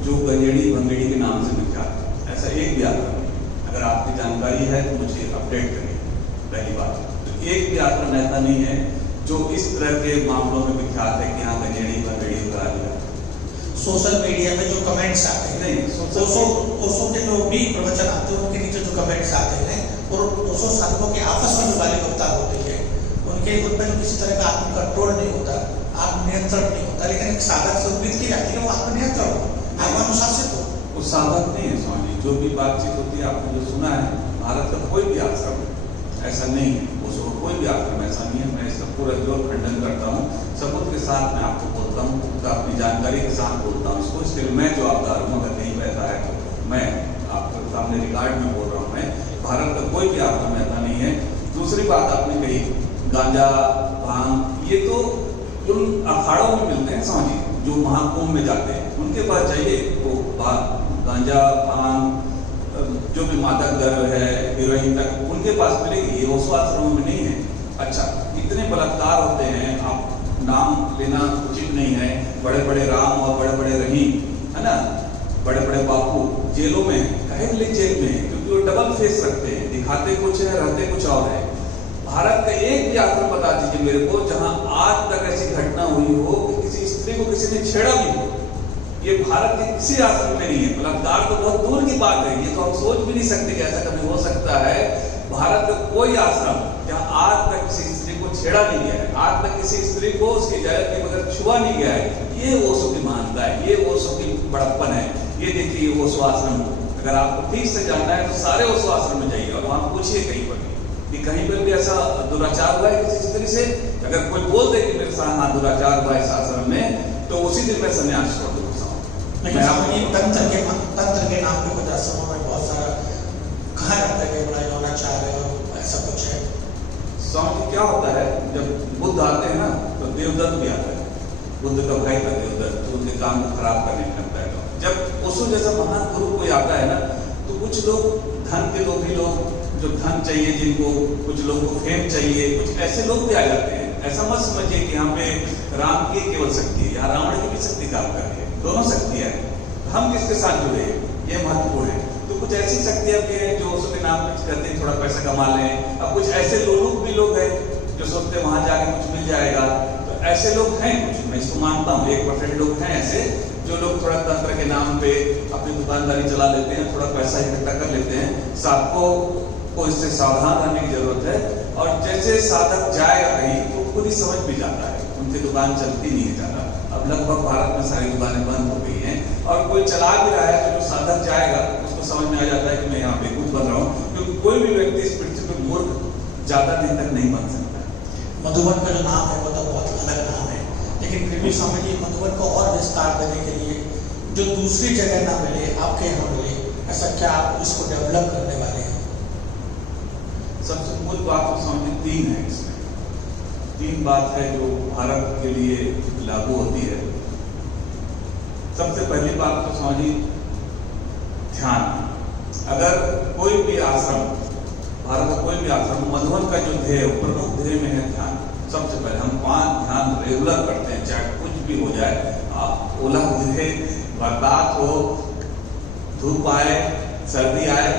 जो गंजेड़ी भंगेड़ी के नाम से विख्यात है। ऐसा एक भी आश्रम नहीं। अगर आपकी जानकारी है तो मुझे अपडेट करिए। पहली बात, तो एक भी आश्रम ऐसा नहीं है जो इस तरह के मामलों में विख्यात है कि यहाँ गंजेड़ी भंगेड़ी करा दिया। सोशल मीडिया में जो कमेंट्स आते हैं, नहीं, ओशो के जो भी प्रवचन आते हैं उनके नीचे जो कमेंट्स आते हैं और ओशो साधकों के आपस में जो गाली गफ्तार होती है, उनके उन पर किसी तरह का आत्म कंट्रोल नहीं होता, आत्मनियंत्रण नहीं होता, लेकिन एक साधक से उम्मीद की जाती है वो आत्मनियंत्रण हो, आत्मानुशासित हो। वो साधक नहीं है स्वामी। जो भी बातचीत होती है आपने जो सुना है, भारत का कोई भी आश्रम ऐसा नहीं है, उसको कोई भी आश्रम ऐसा नहीं है। मैं इसका पूरा जोर खंडन करता हूँ, सबूत के साथ मैं आपको बोलता हूँ, अपनी जानकारी के साथ बोलता हूँ इसको। इसके लिए मैं जवाबदार हूँ। अगर नहीं पैसा है तो मैं आपके सामने रिकॉर्ड में बोल रहा हूँ। मैं भारत का कोई भी आश्रम ऐसा नहीं है। दूसरी बात आपने कही गांजा भांग, ये तो उन अखाड़ों में मिलते हैं स्वामी जो महाकुंभ में जाते हैं, उनके पास जाइए वो गांजा भांग जो भी मादक द्रव्य है, हीरोइन तक उनके पास मिलेगी। ये ओशो आश्रमों में नहीं है। अच्छा, इतने बलात्कार होते हैं, आप नाम लेना उचित नहीं है। बड़े बड़े राम और बड़े बड़े रहीम, है ना, बड़े बड़े बापू जेलों में, कहे जेल में, क्योंकि वो डबल फेस रखते हैं, दिखाते कुछ है, रहते कुछ और है। भारत का एक भी आश्रम बता दीजिए मेरे को जहां आज तक ऐसी घटना हुई हो कि किसी स्त्री को किसी ने छेड़ा भी हो। ये भारत के किसी आश्रम में नहीं है। बलात्कार तो बहुत दूर की बात है, ये तो हम सोच भी नहीं सकते कि ऐसा कभी हो सकता है। भारत का कोई आश्रम जहां आज तक किसी स्त्री को छेड़ा नहीं गया है, आज तक किसी स्त्री को उसकी इजाजत के बगैर छुआ नहीं गया है, ये ओशो की महानता है, ये ओशो की बड़प्पन है। ये देखिए ओशो आश्रम, अगर आपको ठीक से जानना है तो सारे ओशो आश्रम में जाइए और वहां पूछिए कहीं पर कि कहीं पर भी ऐसा दुराचार हुआ है किसी स्त्री से। अगर कोई बोल दे कि मेरे साथ हाँ दुराचार हुआ इस आश्रम में, तो उसी दिन मैं संन्यास छोड़ दूंगा। तंत्र के नाम पे कुछ आश्रमों में बहुत सारा कहा जाता है कि बड़ा यौनाचार है और ऐसा कुछ है। स्वामी क्या होता है, जब बुद्ध आते हैं ना तो देवदत्त भी आता है। बुद्ध का भाई था देवदत्त, तो उनके काम को खराब करने लगता है। तो जब ओशो जैसा महान गुरु कोई आता है ना, तो कुछ लोग धन के लोभी लोग, जो धन चाहिए जिनको, कुछ लोगों को फेम चाहिए, कुछ ऐसे लोग भी आ जाते हैं। ऐसा मत समझिए कि यहाँ पे राम की केवल शक्ति है, यहाँ रावण की भी शक्ति काम कर रही है, दोनों शक्तियाँ हैं। हम किसके साथ जुड़े हैं, ये महत्वपूर्ण है। तो कुछ ऐसी शक्तियाँ भी हैं जो ओशो के नाम पे कहते हैं थोड़ा पैसा कमा लें। अब कुछ ऐसे लोग भी लोग हैं जो सोचते हैं वहां जाके कुछ मिल जाएगा। तो ऐसे लोग हैं कुछ, मैं इसको मानता हूँ 1% लोग हैं ऐसे जो लोग थोड़ा तंत्र के नाम पे अपनी दुकानदारी चला लेते हैं, थोड़ा पैसा इकट्ठा कर लेते हैं। सबको को इससे सावधान रहने की जरूरत है। और जैसे साधक जाएगा कहीं तो खुद ही समझ भी जाता है, उनकी दुकान चलती नहीं है ज्यादा। अब लगभग भारत में सारी दुकानें बंद हो गई हैं, और कोई चला भी रहा है तो जो साधक जाएगा उसको समझ में आ जाता है कि मैं यहाँ बेवकूफ बन रहा हूँ, क्योंकि कोई भी व्यक्ति इस पृथ्वी पर मूर्ख ज्यादा दिन तक नहीं बन सकता। मधुबन का जो नाम है वो तो बहुत अलग नाम है, लेकिन फिर भी स्वामी जी मधुबन को और विस्तार देने के लिए जो दूसरी जगह ना मिले आपके यहाँ मिले, ऐसा क्या आप इसको डेवलप करने वाले हैं? सबसे मूल बात तो स्वामी 3 है। इसमें 3 बात है जो भारत के लिए लागू होती है। सबसे पहली बात तो स्वामी ध्यान। अगर कोई भी आश्रम, भारत का कोई भी आश्रम, मधुबन का जो ध्येय, प्रमुख ध्येय में है ध्यान। सबसे पहले हम 5 ध्यान रेगुलर करते हैं, चाहे कुछ भी हो जाए, ओला गिरे, बरसात हो, धूप आए, सर्दी आए,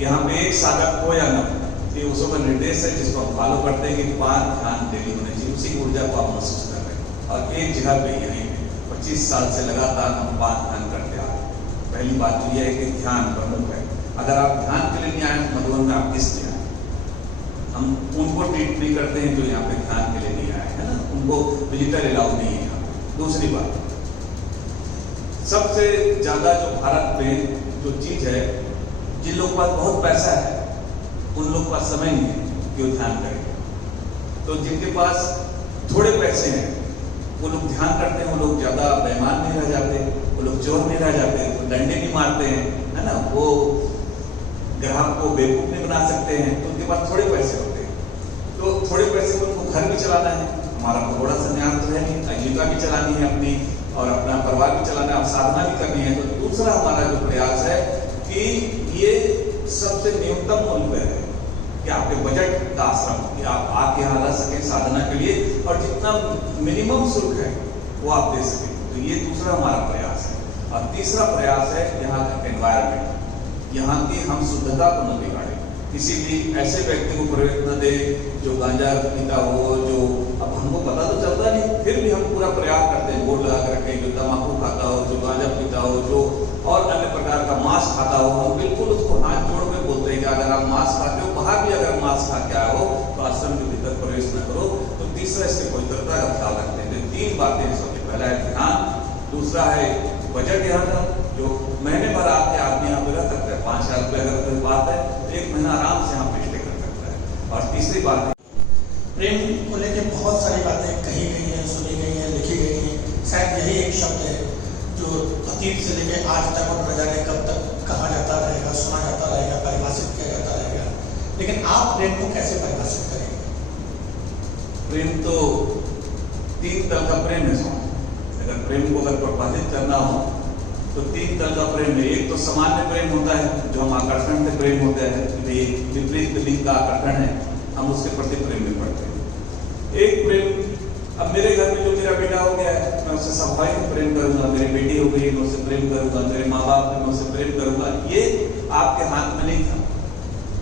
यहाँ पे एक साधक हो या न हो, ये ओशो का निर्देश है जिसको हम फॉलो करते हैं कि 5 ध्यान डेली होने चाहिए। उसी की ऊर्जा को आप महसूस कर रहे हैं। और एक जगह पे यहीं 25 साल से लगातार हम 5 ध्यान करते आ रहे हैं। पहली बात तो यह है कि ध्यान प्रमुख है। अगर आप ध्यान के लिए नहीं आए तो मधुबन में आप किस लिए आए? हम उनको ट्रीट नहीं करते हैं जो यहाँ पे ध्यान के लिए नहीं आए, है ना, उनको विजिटर अलाउ नहीं है यहाँ पे। दूसरी बात, सबसे ज्यादा जो भारत में जो चीज है, जिन लोगों के पास बहुत पैसा है उन लोगों के पास समय नहीं है कि वो ध्यान करें। तो जिनके पास थोड़े पैसे हैं वो लोग ध्यान करते हैं, वो लोग ज़्यादा बेईमान नहीं रह जाते, वो लोग चोर नहीं रह जाते, वो डंडे नहीं मारते हैं, है ना, वो ग्राहक को बेवकूफ़ नहीं बना सकते हैं। तो उनके पास थोड़े पैसे होते हैं, तो थोड़े पैसे में उनको घर भी चलाना है, हमारा बड़ा संन्यास तो है नहीं, आजीविका भी चलानी है अपनी और अपना परिवार भी चलाना है और साधना भी करनी है। तो दूसरा हमारा जो प्रयास है कि ये सबसे न्यूनतम मूल्य है कि आपके बजट का आश्रम, कि आप आके यहाँ रह सकें साधना के लिए और जितना मिनिमम शुल्क है वो आप दे सकें। तो ये दूसरा हमारा प्रयास है। और तीसरा प्रयास है यहाँ का एनवायरमेंट, यहाँ की हम शुद्धता को न बिगाड़े, किसी भी ऐसे व्यक्ति को प्रवेश न दे जो गांजा पीता हो, जो अब हमको पता तो चलता नहीं, फिर भी हम पूरा प्रयास करते हैं बोर्ड लगा कर रखें, जो तम्बाकू खाता हो, जो गांजा पीता हो, जो और अन्य प्रकार का मांस खाता हो, हम बिल्कुल उसको हाथ जोड़ के बोलते हैं कि अगर आप मांस खाते हो, बाहर भी अगर मांस खा के आए हो तो आश्रम के भीतर प्रवेश न करो। तो तीसरा इसकी पवित्रता का ख्याल रखते हैं। तो 3 बातें सबसे पहला है ध्यान, दूसरा है बजट यहाँ का, जो महीने भर आके आदमी यहाँ पे रह सकता है, 5,000 रुपये अगर कोई बात है तो 1 महीना आराम से यहाँ पे स्टे कर सकता है। और तीसरी बात है प्रेम को लेके बहुत सारी बातें कही गई हैं, सुनी गई हैं, लिखी गई हैं। शायद यही एक शब्द है जो अतीत से लेके आज तक और न जाने कब तक कहा जाता रहेगा, सुना जाता रहेगा, परिभाषित किया जाता रहेगा। लेकिन आप प्रेम को कैसे परिभाषित करेंगे? प्रेम तो 3 तरह का प्रेम है। अगर प्रेम को अगर परिभाषित करना हो तो 3 तरह का प्रेम है। एक तो सामान्य प्रेम होता है जो हम आकर्षण से प्रेम होते हैं, विपरीत लिंग का आकर्षण है, हम उसके प्रति प्रेम में पड़ते हैं। एक प्रेम, अब मेरे घर में जो मेरा बेटा हो गया है मैं उससे स्वाभाविक प्रेम करूंगा, मेरी बेटी हो गई मैं उससे प्रेम करूंगा, मेरे माँ बाप मैं उससे प्रेम करूंगा। ये आपके हाथ में नहीं था,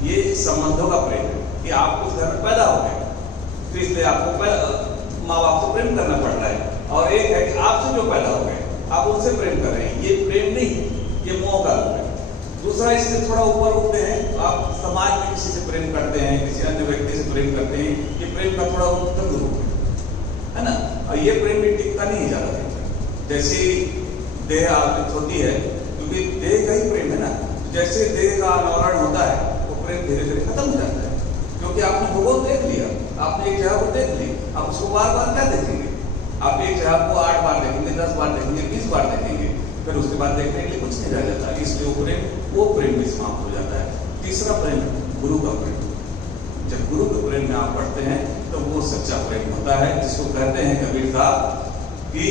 ये संबंधों का प्रेम है कि आप उस घर में पैदा हो गए तो इसलिए आपको माँ बाप से प्रेम करना पड़ रहा है। और एक है कि आपसे जो पैदा हो गए आप उनसे प्रेम कर रहे हैं, ये प्रेम नहीं, ये मोह का रूप है। दूसरा, इससे थोड़ा ऊपर उठते हैं, आप समाज में किसी से प्रेम करते हैं, किसी अन्य व्यक्ति से प्रेम करते हैं, ये प्रेम का थोड़ा उत्तम रूप है ना। और ये प्रेम भी टिकता नहीं ज्यादा देर, जैसी देह आवृत होती है, क्योंकि देह का ही प्रेम है ना। जैसे देह का अनावरण होता है वो प्रेम धीरे धीरे खत्म हो जाता है, क्योंकि आपने भूगोल देख लिया, आपने एक जगह को देख ली, आप उसको बार बार क्या देखेंगे? आप एक जगह को 8 बार देखेंगे, 10 बार देखेंगे, 20 बार देखेंगे, फिर उसके बाद देखने के लिए कुछ नहीं रह जाता, इसलिए वो प्रेम भी समाप्त हो जाता है। तीसरा प्रेम गुरु का प्रेम, जब गुरु के प्रेम में आप पढ़ते हैं तो वो सच्चा प्रेम होता है, जिसको कहते हैं कबीर साहब कि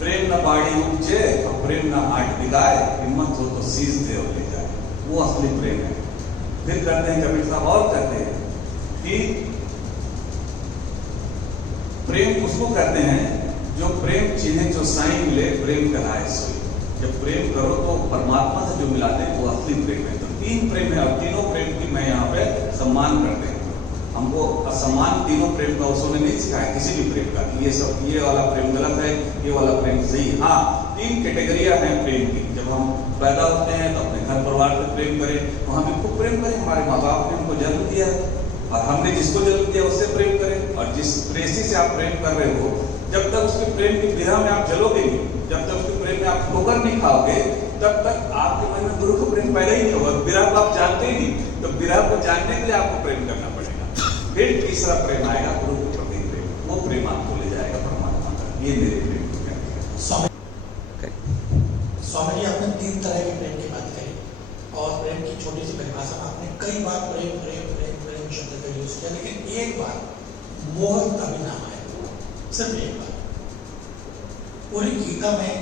प्रेम न बाड़ी उपजे और प्रेम न आट बिगाए, हिम्मत हो तो शीश दे और ले जाए, वो असली प्रेम है। फिर कहते हैं कबीर साहब और कहते हैं कि प्रेम उसको कहते हैं जो प्रेम चिन्हे जो साईं मिले प्रेम कहलाए सोई। जब प्रेम करो तो परमात्मा से जो मिलाते हैं वो असली प्रेम है। तो 3 प्रेम है और तीनों प्रेम की मैं यहाँ पे सम्मान करते हैं। हमको असम्मान तीनों प्रेम का उसने नहीं सिखाया किसी भी प्रेम का, ये वाला प्रेम गलत है, ये वाला प्रेम सही। हाँ, 3 कैटेगरियां हैं प्रेम की। जब हम पैदा होते हैं तो अपने घर परिवार से प्रेम करें, तो हम इनको प्रेम करें, हमारे माँ बाप ने हमको जन्म दिया है और हमने जिसको जन्म दिया उससे प्रेम करें। और जिस प्रेसी से आप प्रेम कर रहे हो, जब तक उसके प्रेम की विरह में आप जलोगे नहीं, जब तक उसके प्रेम में आप ठोकर नहीं खाओगे, तब तक आपके मन में गुरु का प्रेम पैदा ही नहीं होगा। विरह को आप जानते ही नहीं, तो विरह को जानने के लिए आपको प्रेम करना पड़ेगा। फिर तीसरा प्रेम आएगा गुरु के प्रति प्रेम, वो प्रेम आपको ले जाएगा परमात्मा तक। ये मेरे प्रेम को कहते हैं। स्वामी जी, आपने 3 तरह के प्रेम की बात कही और प्रेम की छोटी सी परिभाषा में आपने कई बार प्रेम प्रेम प्रेम प्रेम शब्द का यूज किया, लेकिन एक बार मोह का भी नाम आया, सिर्फ एक बार। पूरी गीता में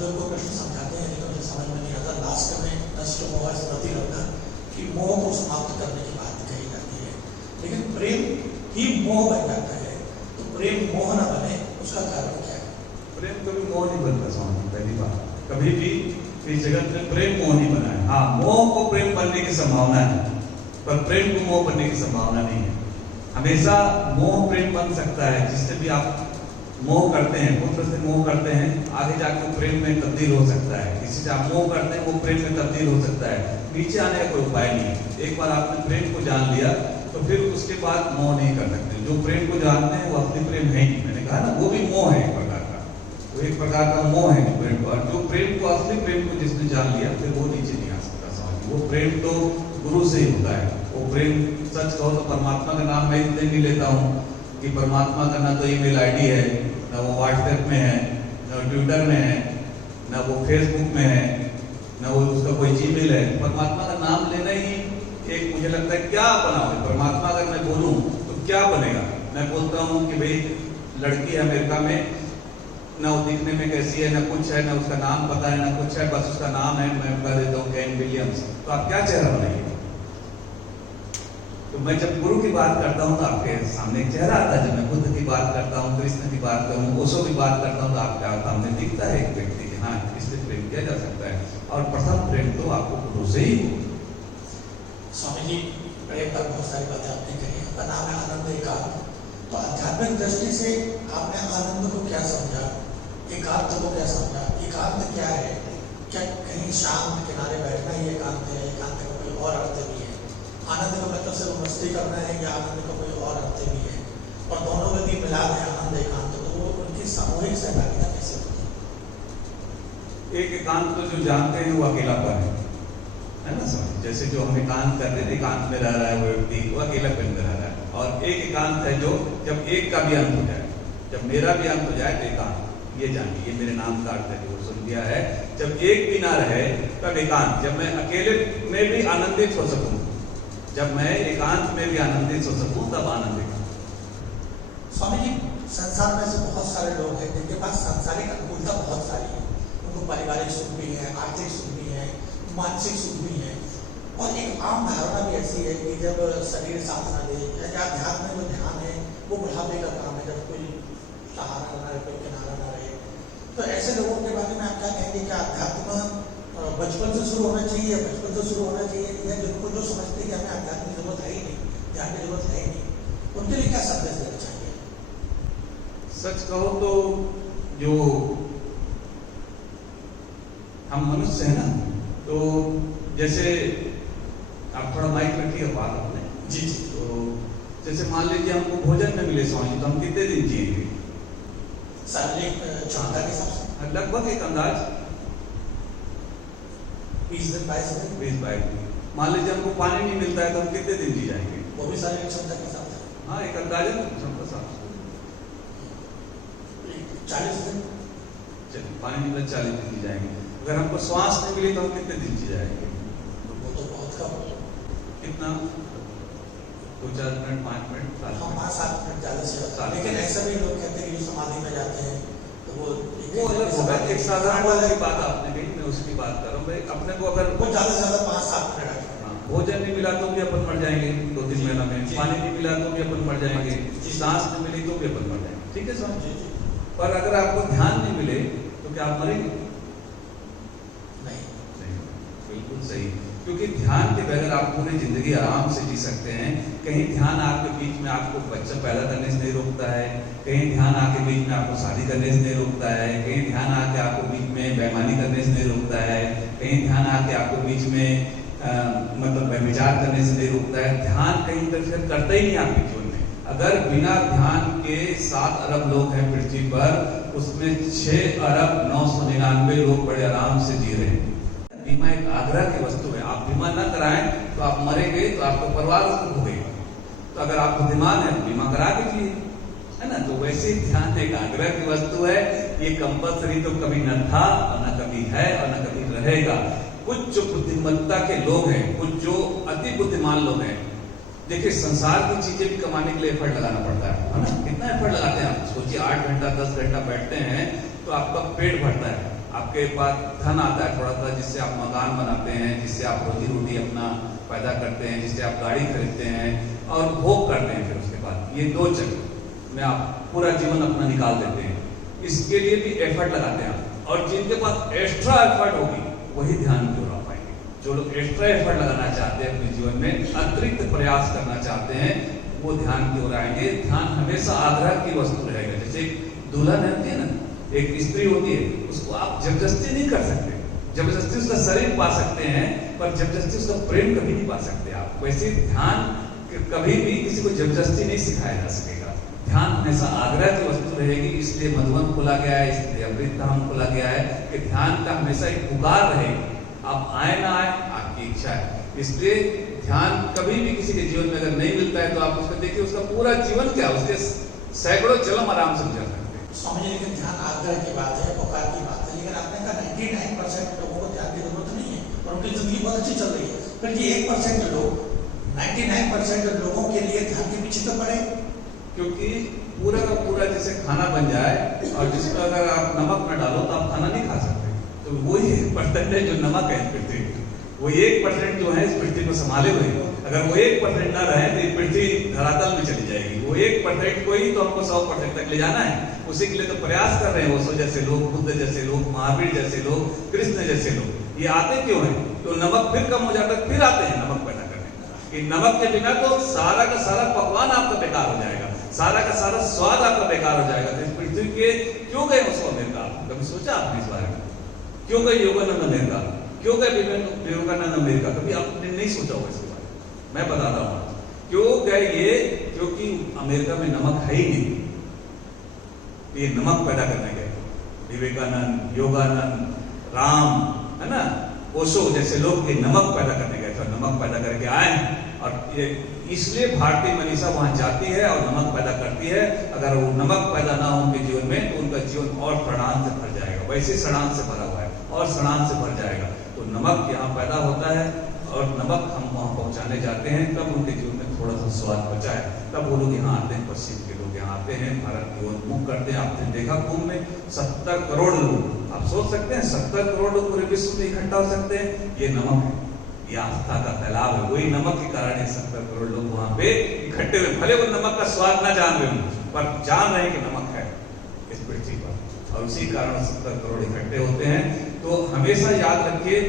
जो को कृष्ण समझाते हैं लेकिन मुझे समझ में नहीं आता, लास्ट में नष्ट मोह स्मृति रखना कि मोह को समाप्त करने की बात कही जाती है, लेकिन प्रेम ही मोह बन जाता है। तो प्रेम मोह न बने उसका कारण क्या है? प्रेम कभी मोह नहीं बनता स्वामी, पहली बात। कभी भी इस जगत में प्रेम मोह नहीं बना है। हाँ, मोह को प्रेम बनने की संभावना है, पर प्रेम को मोह बनने की संभावना नहीं है। हमेशा मोह प्रेम बन सकता है, जिससे भी आप मोह करते हैं, पुत्र से मोह करते हैं, आगे जाकर प्रेम में तब्दील हो सकता है। किसी से आप मोह करते हैं, वो प्रेम में तब्दील हो सकता है। नीचे आने का कोई उपाय नहीं है। एक बार आपने प्रेम को जान लिया तो फिर उसके बाद मोह नहीं कर सकते। जो प्रेम को जानते हैं वो असली प्रेम है ही। मैंने कहा ना, वो भी मोह है एक प्रकार का, वो एक प्रकार का मोह है प्रेम को। और जो प्रेम को, असली प्रेम को जिसने जान लिया, फिर वो नीचे नहीं आ सकता समझ। वो प्रेम तो गुरु से ही होता है। वो प्रेम सच कहो तो परमात्मा का नाम मैं इसलिए नहीं लेता हूँ, कि परमात्मा का ना तो ईमेल आईडी है, ना वो व्हाट्सएप में है, ना ट्विटर में है, ना वो फेसबुक में है, ना वो उसका कोई जीमेल है। परमात्मा का नाम लेना ही एक मुझे लगता है क्या बना हुआ है। परमात्मा अगर मैं बोलूं तो क्या बनेगा? मैं बोलता हूं कि भाई लड़की है अमेरिका में, ना वो दिखने में कैसी है, ना कुछ है, ना उसका नाम पता है, ना कुछ है, बस उसका नाम है, मैं कह देता हूँ केन विलियम्स। तो आप क्या चेहरा बनाइए? तो मैं जब गुरु की बात करता हूँ तो आपके सामने एक चेहरा आता है। जब मैं बुद्ध की बात करता हूँ, कृष्ण की बात करूँ, ओशो की बात करता हूँ, तो आपके सामने दिखता है एक व्यक्ति कि हाँ इससे प्रेम किया जा सकता है। और प्रथम प्रेम तो आपको गुरु से ही हो। स्वामी जी, प्रेम पर बहुत सारी बातें आपने कही। आपका नाम है आनंद एकांत। तो आध्यात्मिक दृष्टि से आपने आनंद को क्या समझा, एकांत को क्या समझा? एकांत क्या है? क्या कहीं शांत किनारे बैठना ही एकांत है? एकांत का कोई और अर्थ भी है? आनंद का मतलब सिर्फ मस्ती करना है या आनंद का कोई और अर्थ भी है? और दोनों का भी मिला है आनंद एकांत, तो वो उनकी सामूहिक सहभागिता कैसे होती है? एक एकांत तो जो जानते हैं वो अकेलापन है ना सर? जैसे जो हम एकांत करते हैं, एकांत में रह रहा है वो व्यक्ति, वो अकेलापन में रह रहा है। और एक एकांत है जो जब एक का भी अंत हो जाए, जब मेरा भी अंत हो जाए तो एकांत। ये जानिए, ये मेरे नाम का अर्थ है जो सुन दिया है। जब एक भी ना रहे तब एकांत। जब मैं अकेले में भी आनंदित हो सकूं, जब मैं एकांत में भी आनंदित हो सकूं, तब आनंदित। स्वामी जी, संसार में ऐसे बहुत सारे लोग हैं जिनके पास सांसारिक अनुकूलता बहुत सारी है। उनको पारिवारिक सुख भी है, आर्थिक सुख भी है, मानसिक सुख भी है। और एक आम धारणा भी ऐसी है कि जब शरीर साथ ना दे या अध्यात्म में जो ध्यान है वो बुढ़ापे का काम है, जब कोई सहारा ना रहे, कोई किनारा ना रहे। तो ऐसे लोगों के बारे में आप क्या कहेंगे? क्या अध्यात्म बचपन से शुरू होना चाहिए, बचपन से शुरू होना चाहिए, या जिनको जो समझते हैं कि हमें अध्यात्म की जरूरत है ही नहीं, ध्यान की जरूरत है ही नहीं, उनके लिए क्या संदेश देना चाहिए? सच कहो तो जो हम मनुष्य है ना, तो जैसे आप थोड़ा माइक रखिए बात अपने। जी जी। तो जैसे मान लीजिए हमको भोजन में मिले स्वामी, तो हम कितने दिन जिएंगे? शारीरिक क्षमता के हिसाब से लगभग एक अंदाज 20 दिन 22 दिन। 20-22 दिन। मान लीजिए हमको पानी नहीं मिलता है तो हम कितने दिन जी जाएंगे? वो भी शारीरिक क्षमता के हिसाब से हाँ, एक अंदाजा क्षमता साफ 40 दिन। चलिए, पानी नहीं मिला 40 दिन जी जाएंगे। अगर हमको श्वास नहीं मिली तो हम कितने दिन जी जाएंगे? वो तो बहुत कम। कितना? 2-4 मिनट, 5 मिनट, 7 हाँ, मिनट। 5-7 मिनट ज़्यादा से ज़्यादा। लेकिन ऐसा भी लोग कहते हैं कि जो समाधि में जाते हैं तो वो अलग होगा। एक साधारण वाला की बात आपने कही, मैं उसकी बात कर रहा हूँ भाई। अपने को अगर वो ज़्यादा से ज़्यादा 5-7 मिनट आते हैं। भोजन नहीं मिला तो भी अपन मर जाएंगे 2-3 महीना में, पानी नहीं मिला तो भी अपन मर जाएंगे, सांस नहीं मिली तो भी अपन मर जाएंगे। ठीक है सर जी। पर अगर आपको ध्यान नहीं मिले तो क्या आप मरेंगे? नहीं, बिल्कुल सही। क्योंकि ध्यान के बगैर आप पूरी जिंदगी आराम से जी सकते हैं। कहीं ध्यान आपके बीच में आपको बच्चा पैदा करने से नहीं रोकता है, कहीं ध्यान आपके बीच में आपको शादी करने से नहीं रोकता है, कहीं ध्यान आके आपको बीच में बेईमानी करने से नहीं रोकता है, कहीं ध्यान आके आपको बीच में मतलब विचार करने से नहीं रोकता है। ध्यान कहीं इंटरफेयर करता ही नहीं आपके जीवन में। अगर बिना ध्यान के 7 अरब लोग हैं पृथ्वी पर, उसमें 6 अरब 999 लोग बड़े आराम से जी रहे हैं। बीमा एक आग्रह की वस्तु है। आप बीमा न कराएं तो आप मरेंगे, तो आपको परिवार भोगेगा। तो अगर आप बुद्धिमान है तो बीमा करा दीजिए, है ना? तो वैसे ही ध्यान एक आग्रह की वस्तु है। ये कंपल्सरी तो कभी न था और न कभी है और न कभी रहेगा। कुछ जो बुद्धिमत्ता के लोग हैं, कुछ जो अति बुद्धिमान लोग हैं, देखिए संसार की चीजें भी कमाने के लिए एफर्ट लगाना पड़ता है ना? कितना एफर्ट लगाते हैं आप सोचिए। 8 घंटा 10 घंटा बैठते हैं तो आपका पेट भरता है, आपके पास धन आता है थोड़ा सा, जिससे आप मकान बनाते हैं, जिससे आप रोजी रोटी अपना पैदा करते हैं, जिससे आप गाड़ी खरीदते हैं और भोग करते हैं। फिर उसके बाद ये 2 चक्कर में आप पूरा जीवन अपना निकाल देते हैं। इसके लिए भी एफर्ट लगाते हैं आप। और जिनके पास एक्स्ट्रा एफर्ट होगी वही ध्यान की ओर आ पाएंगे। जो लोग एक्स्ट्रा एफर्ट लगाना चाहते हैं अपने जीवन में, अतिरिक्त प्रयास करना चाहते हैं, वो ध्यान की ओर आएंगे। ध्यान हमेशा आग्रह की वस्तु रहेगा। जैसे दुल्हन होती है ना, एक स्त्री होती है, उसको आप जबरदस्ती नहीं कर सकते। जबरदस्ती उसका शरीर पा सकते हैं, पर जबरदस्ती उसका प्रेम कभी नहीं पा सकते आप। वैसे ध्यान कभी भी किसी को जबरदस्ती नहीं सिखाया जा सकेगा। ध्यान हमेशा आग्रह की वस्तु रहेगी। इसलिए मधुबन खोला गया है, इसलिए अमृत धाम खोला गया है कि ध्यान का हमेशा एक पुकार रहेगी। आप आए ना आए, आपकी इच्छा है। इसलिए ध्यान कभी भी किसी के जीवन में अगर नहीं मिलता है तो आप उसको देखिए, उसका पूरा जीवन क्या, उसके सैकड़ों जन्म आराम से गुजर सकते हैं। स्वामी जी, लेकिन ध्यान आग्रह की बात है, पुकार की बात है, लेकिन आपने कहा 99% लोगों को ध्यान की जरूरत नहीं है और उनकी जिंदगी बहुत अच्छी चल रही है, फिर ये 1% लोग 99% लोगों के लिए ध्यान के पीछे तो पड़े। क्योंकि पूरा का पूरा जैसे खाना बन जाए और जिसमें अगर आप नमक न डालो तो आप खाना नहीं खा सकते। तो वही 1% है जो नमक है इस पृथ्वी पे, वो 1% जो है इस पृथ्वी को संभाले हुए। अगर वो 1% ना रहे तो ये पृथ्वी धरातल में चली जाएगी। वो 1% को ही तो हमको 100% तक ले जाना है। उसी के लिए तो प्रयास कर रहे हैं ओशो जैसे लोग, बुद्ध जैसे लोग, महावीर जैसे लोग, कृष्ण जैसे लोग। ये आते क्यों हैं? तो नमक फिर कम हो जाता है, फिर आते हैं नमक पैदा करने। कि नमक के बिना तो सारा का सारा पकवान आपका बेकार हो जाएगा, सारा का सारा स्वाद आपका बेकार हो जाएगा। तो इस पृथ्वी के क्यों गए उसको अमेरिका? कभी सोचा आपने इस बारे में? क्यों गए योगानंद अमेरिका? क्यों गए विवेकानंद अमेरिका? कभी आपने नहीं सोचा होगा इसके बारे में? मैं बताता हूँ क्यों गए ये। क्योंकि अमेरिका में नमक है ही नहीं, ये नमक पैदा करने गए। विवेकानंद, योगानंद, राम, है ना, ओशो जैसे लोग के नमक पैदा करने गए थे, नमक पैदा करके आए। और ये इसलिए भारतीय मनीषा वहां जाती है और नमक पैदा करती है। अगर वो नमक पैदा ना हो उनके जीवन में तो उनका जीवन और सड़ान से भर जाएगा। वैसे सड़ान से भरा हुआ है और सड़ान से भर जाएगा। तो नमक यहाँ पैदा होता है और नमक हम वहाँ पहुँचाने जाते हैं, तब उनके जीवन में थोड़ा सा स्वाद बचा है। तब वो लोग यहाँ आते हैं, पश्चिम के लोग यहाँ आते हैं, भारत की ओर मुख करते हैं। आपने देखा कुंभ में 70 करोड़ लोग, आप सोच सकते हैं 70 करोड़ लोग पूरे विश्व में इकट्ठा हो सकते हैं। ये नमक है, ये आस्था का फैलाव है। वही नमक के कारण 70 करोड़ लोग वहां पे इकट्ठे हुए। भले वो नमक का स्वाद ना जान रहे हो, पर जान रहे हैं कि नमक है इस पृथ्वी पर, और उसी कारण 70 करोड़ इकट्ठे होते हैं। तो हमेशा याद रखिए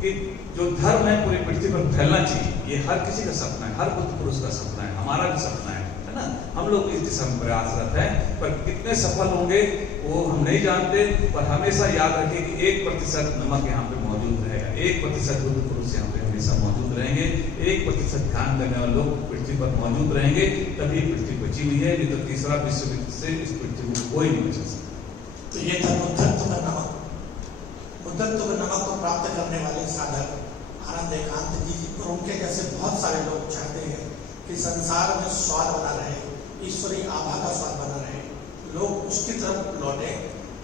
कि जो धर्म है पूरी पृथ्वी पर फैलना चाहिए। ये हर किसी का सपना है, हर बुद्ध पुरुष का सपना है, हमारा भी सपना है ना। हम लोग इस दिशा में प्रयासरत हैं, पर कितने सफल होंगे वो हम नहीं जानते। पर हमेशा याद रखिए कि 1% नमक यहाँ पे मौजूद रहेगा, 1% बुद्ध पुरुष यहाँ पे हमेशा मौजूद रहेंगे, 1% ध्यान करने वाले लोग पृथ्वी पर मौजूद रहेंगे। तभी पृथ्वी बची हुई है, नहीं तो तीसरा विश्व युद्ध से इस पृथ्वी को कोई नहीं बचा सकता। तो ये था बुद्धत्व का नमक। बुद्धत्व के नमक को प्राप्त करने वाले साधक आनंद एकांत जी और उनके जैसे बहुत सारे लोग चाहते हैं कि संसार में स्वाद बना रहे, ईश्वरीय आभा का स्वाद बना रहे, लोग उसकी तरफ लौटे,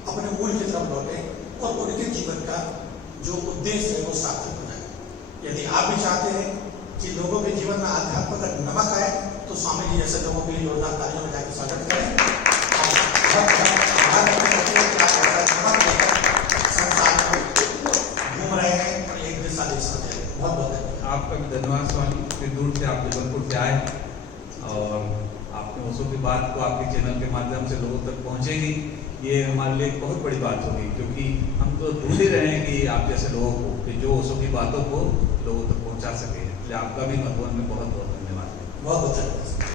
अपने मूल की तरफ लौटे और उनके जीवन का जो उद्देश्य है वो सार्थक हो जाए। यदि आप भी चाहते हैं कि लोगों के जीवन में आध्यात्म का नमक आए तो स्वामी जी जैसे लोगों के लिए जोरदार तालियों में जाकर स्वागत करें। घूम रहे हैं और एक दिशा दे सकते हैं। बहुत बहुत धन्यवाद। आपका भी धन्यवाद स्वामी, इतनी दूर से आप जबलपुर से आए और आपने ओशो की बात को आपके चैनल के माध्यम से लोगों तक पहुंचेगी, ये हमारे लिए बहुत बड़ी बात होगी। क्योंकि हम तो ढूंढ ही रहे हैं कि आप जैसे लोगों को, कि जो ओशो की बातों को लोगों तक पहुंचा सके। इसलिए आपका भी भगवान में बहुत बहुत धन्यवाद। बहुत बहुत धन्यवाद।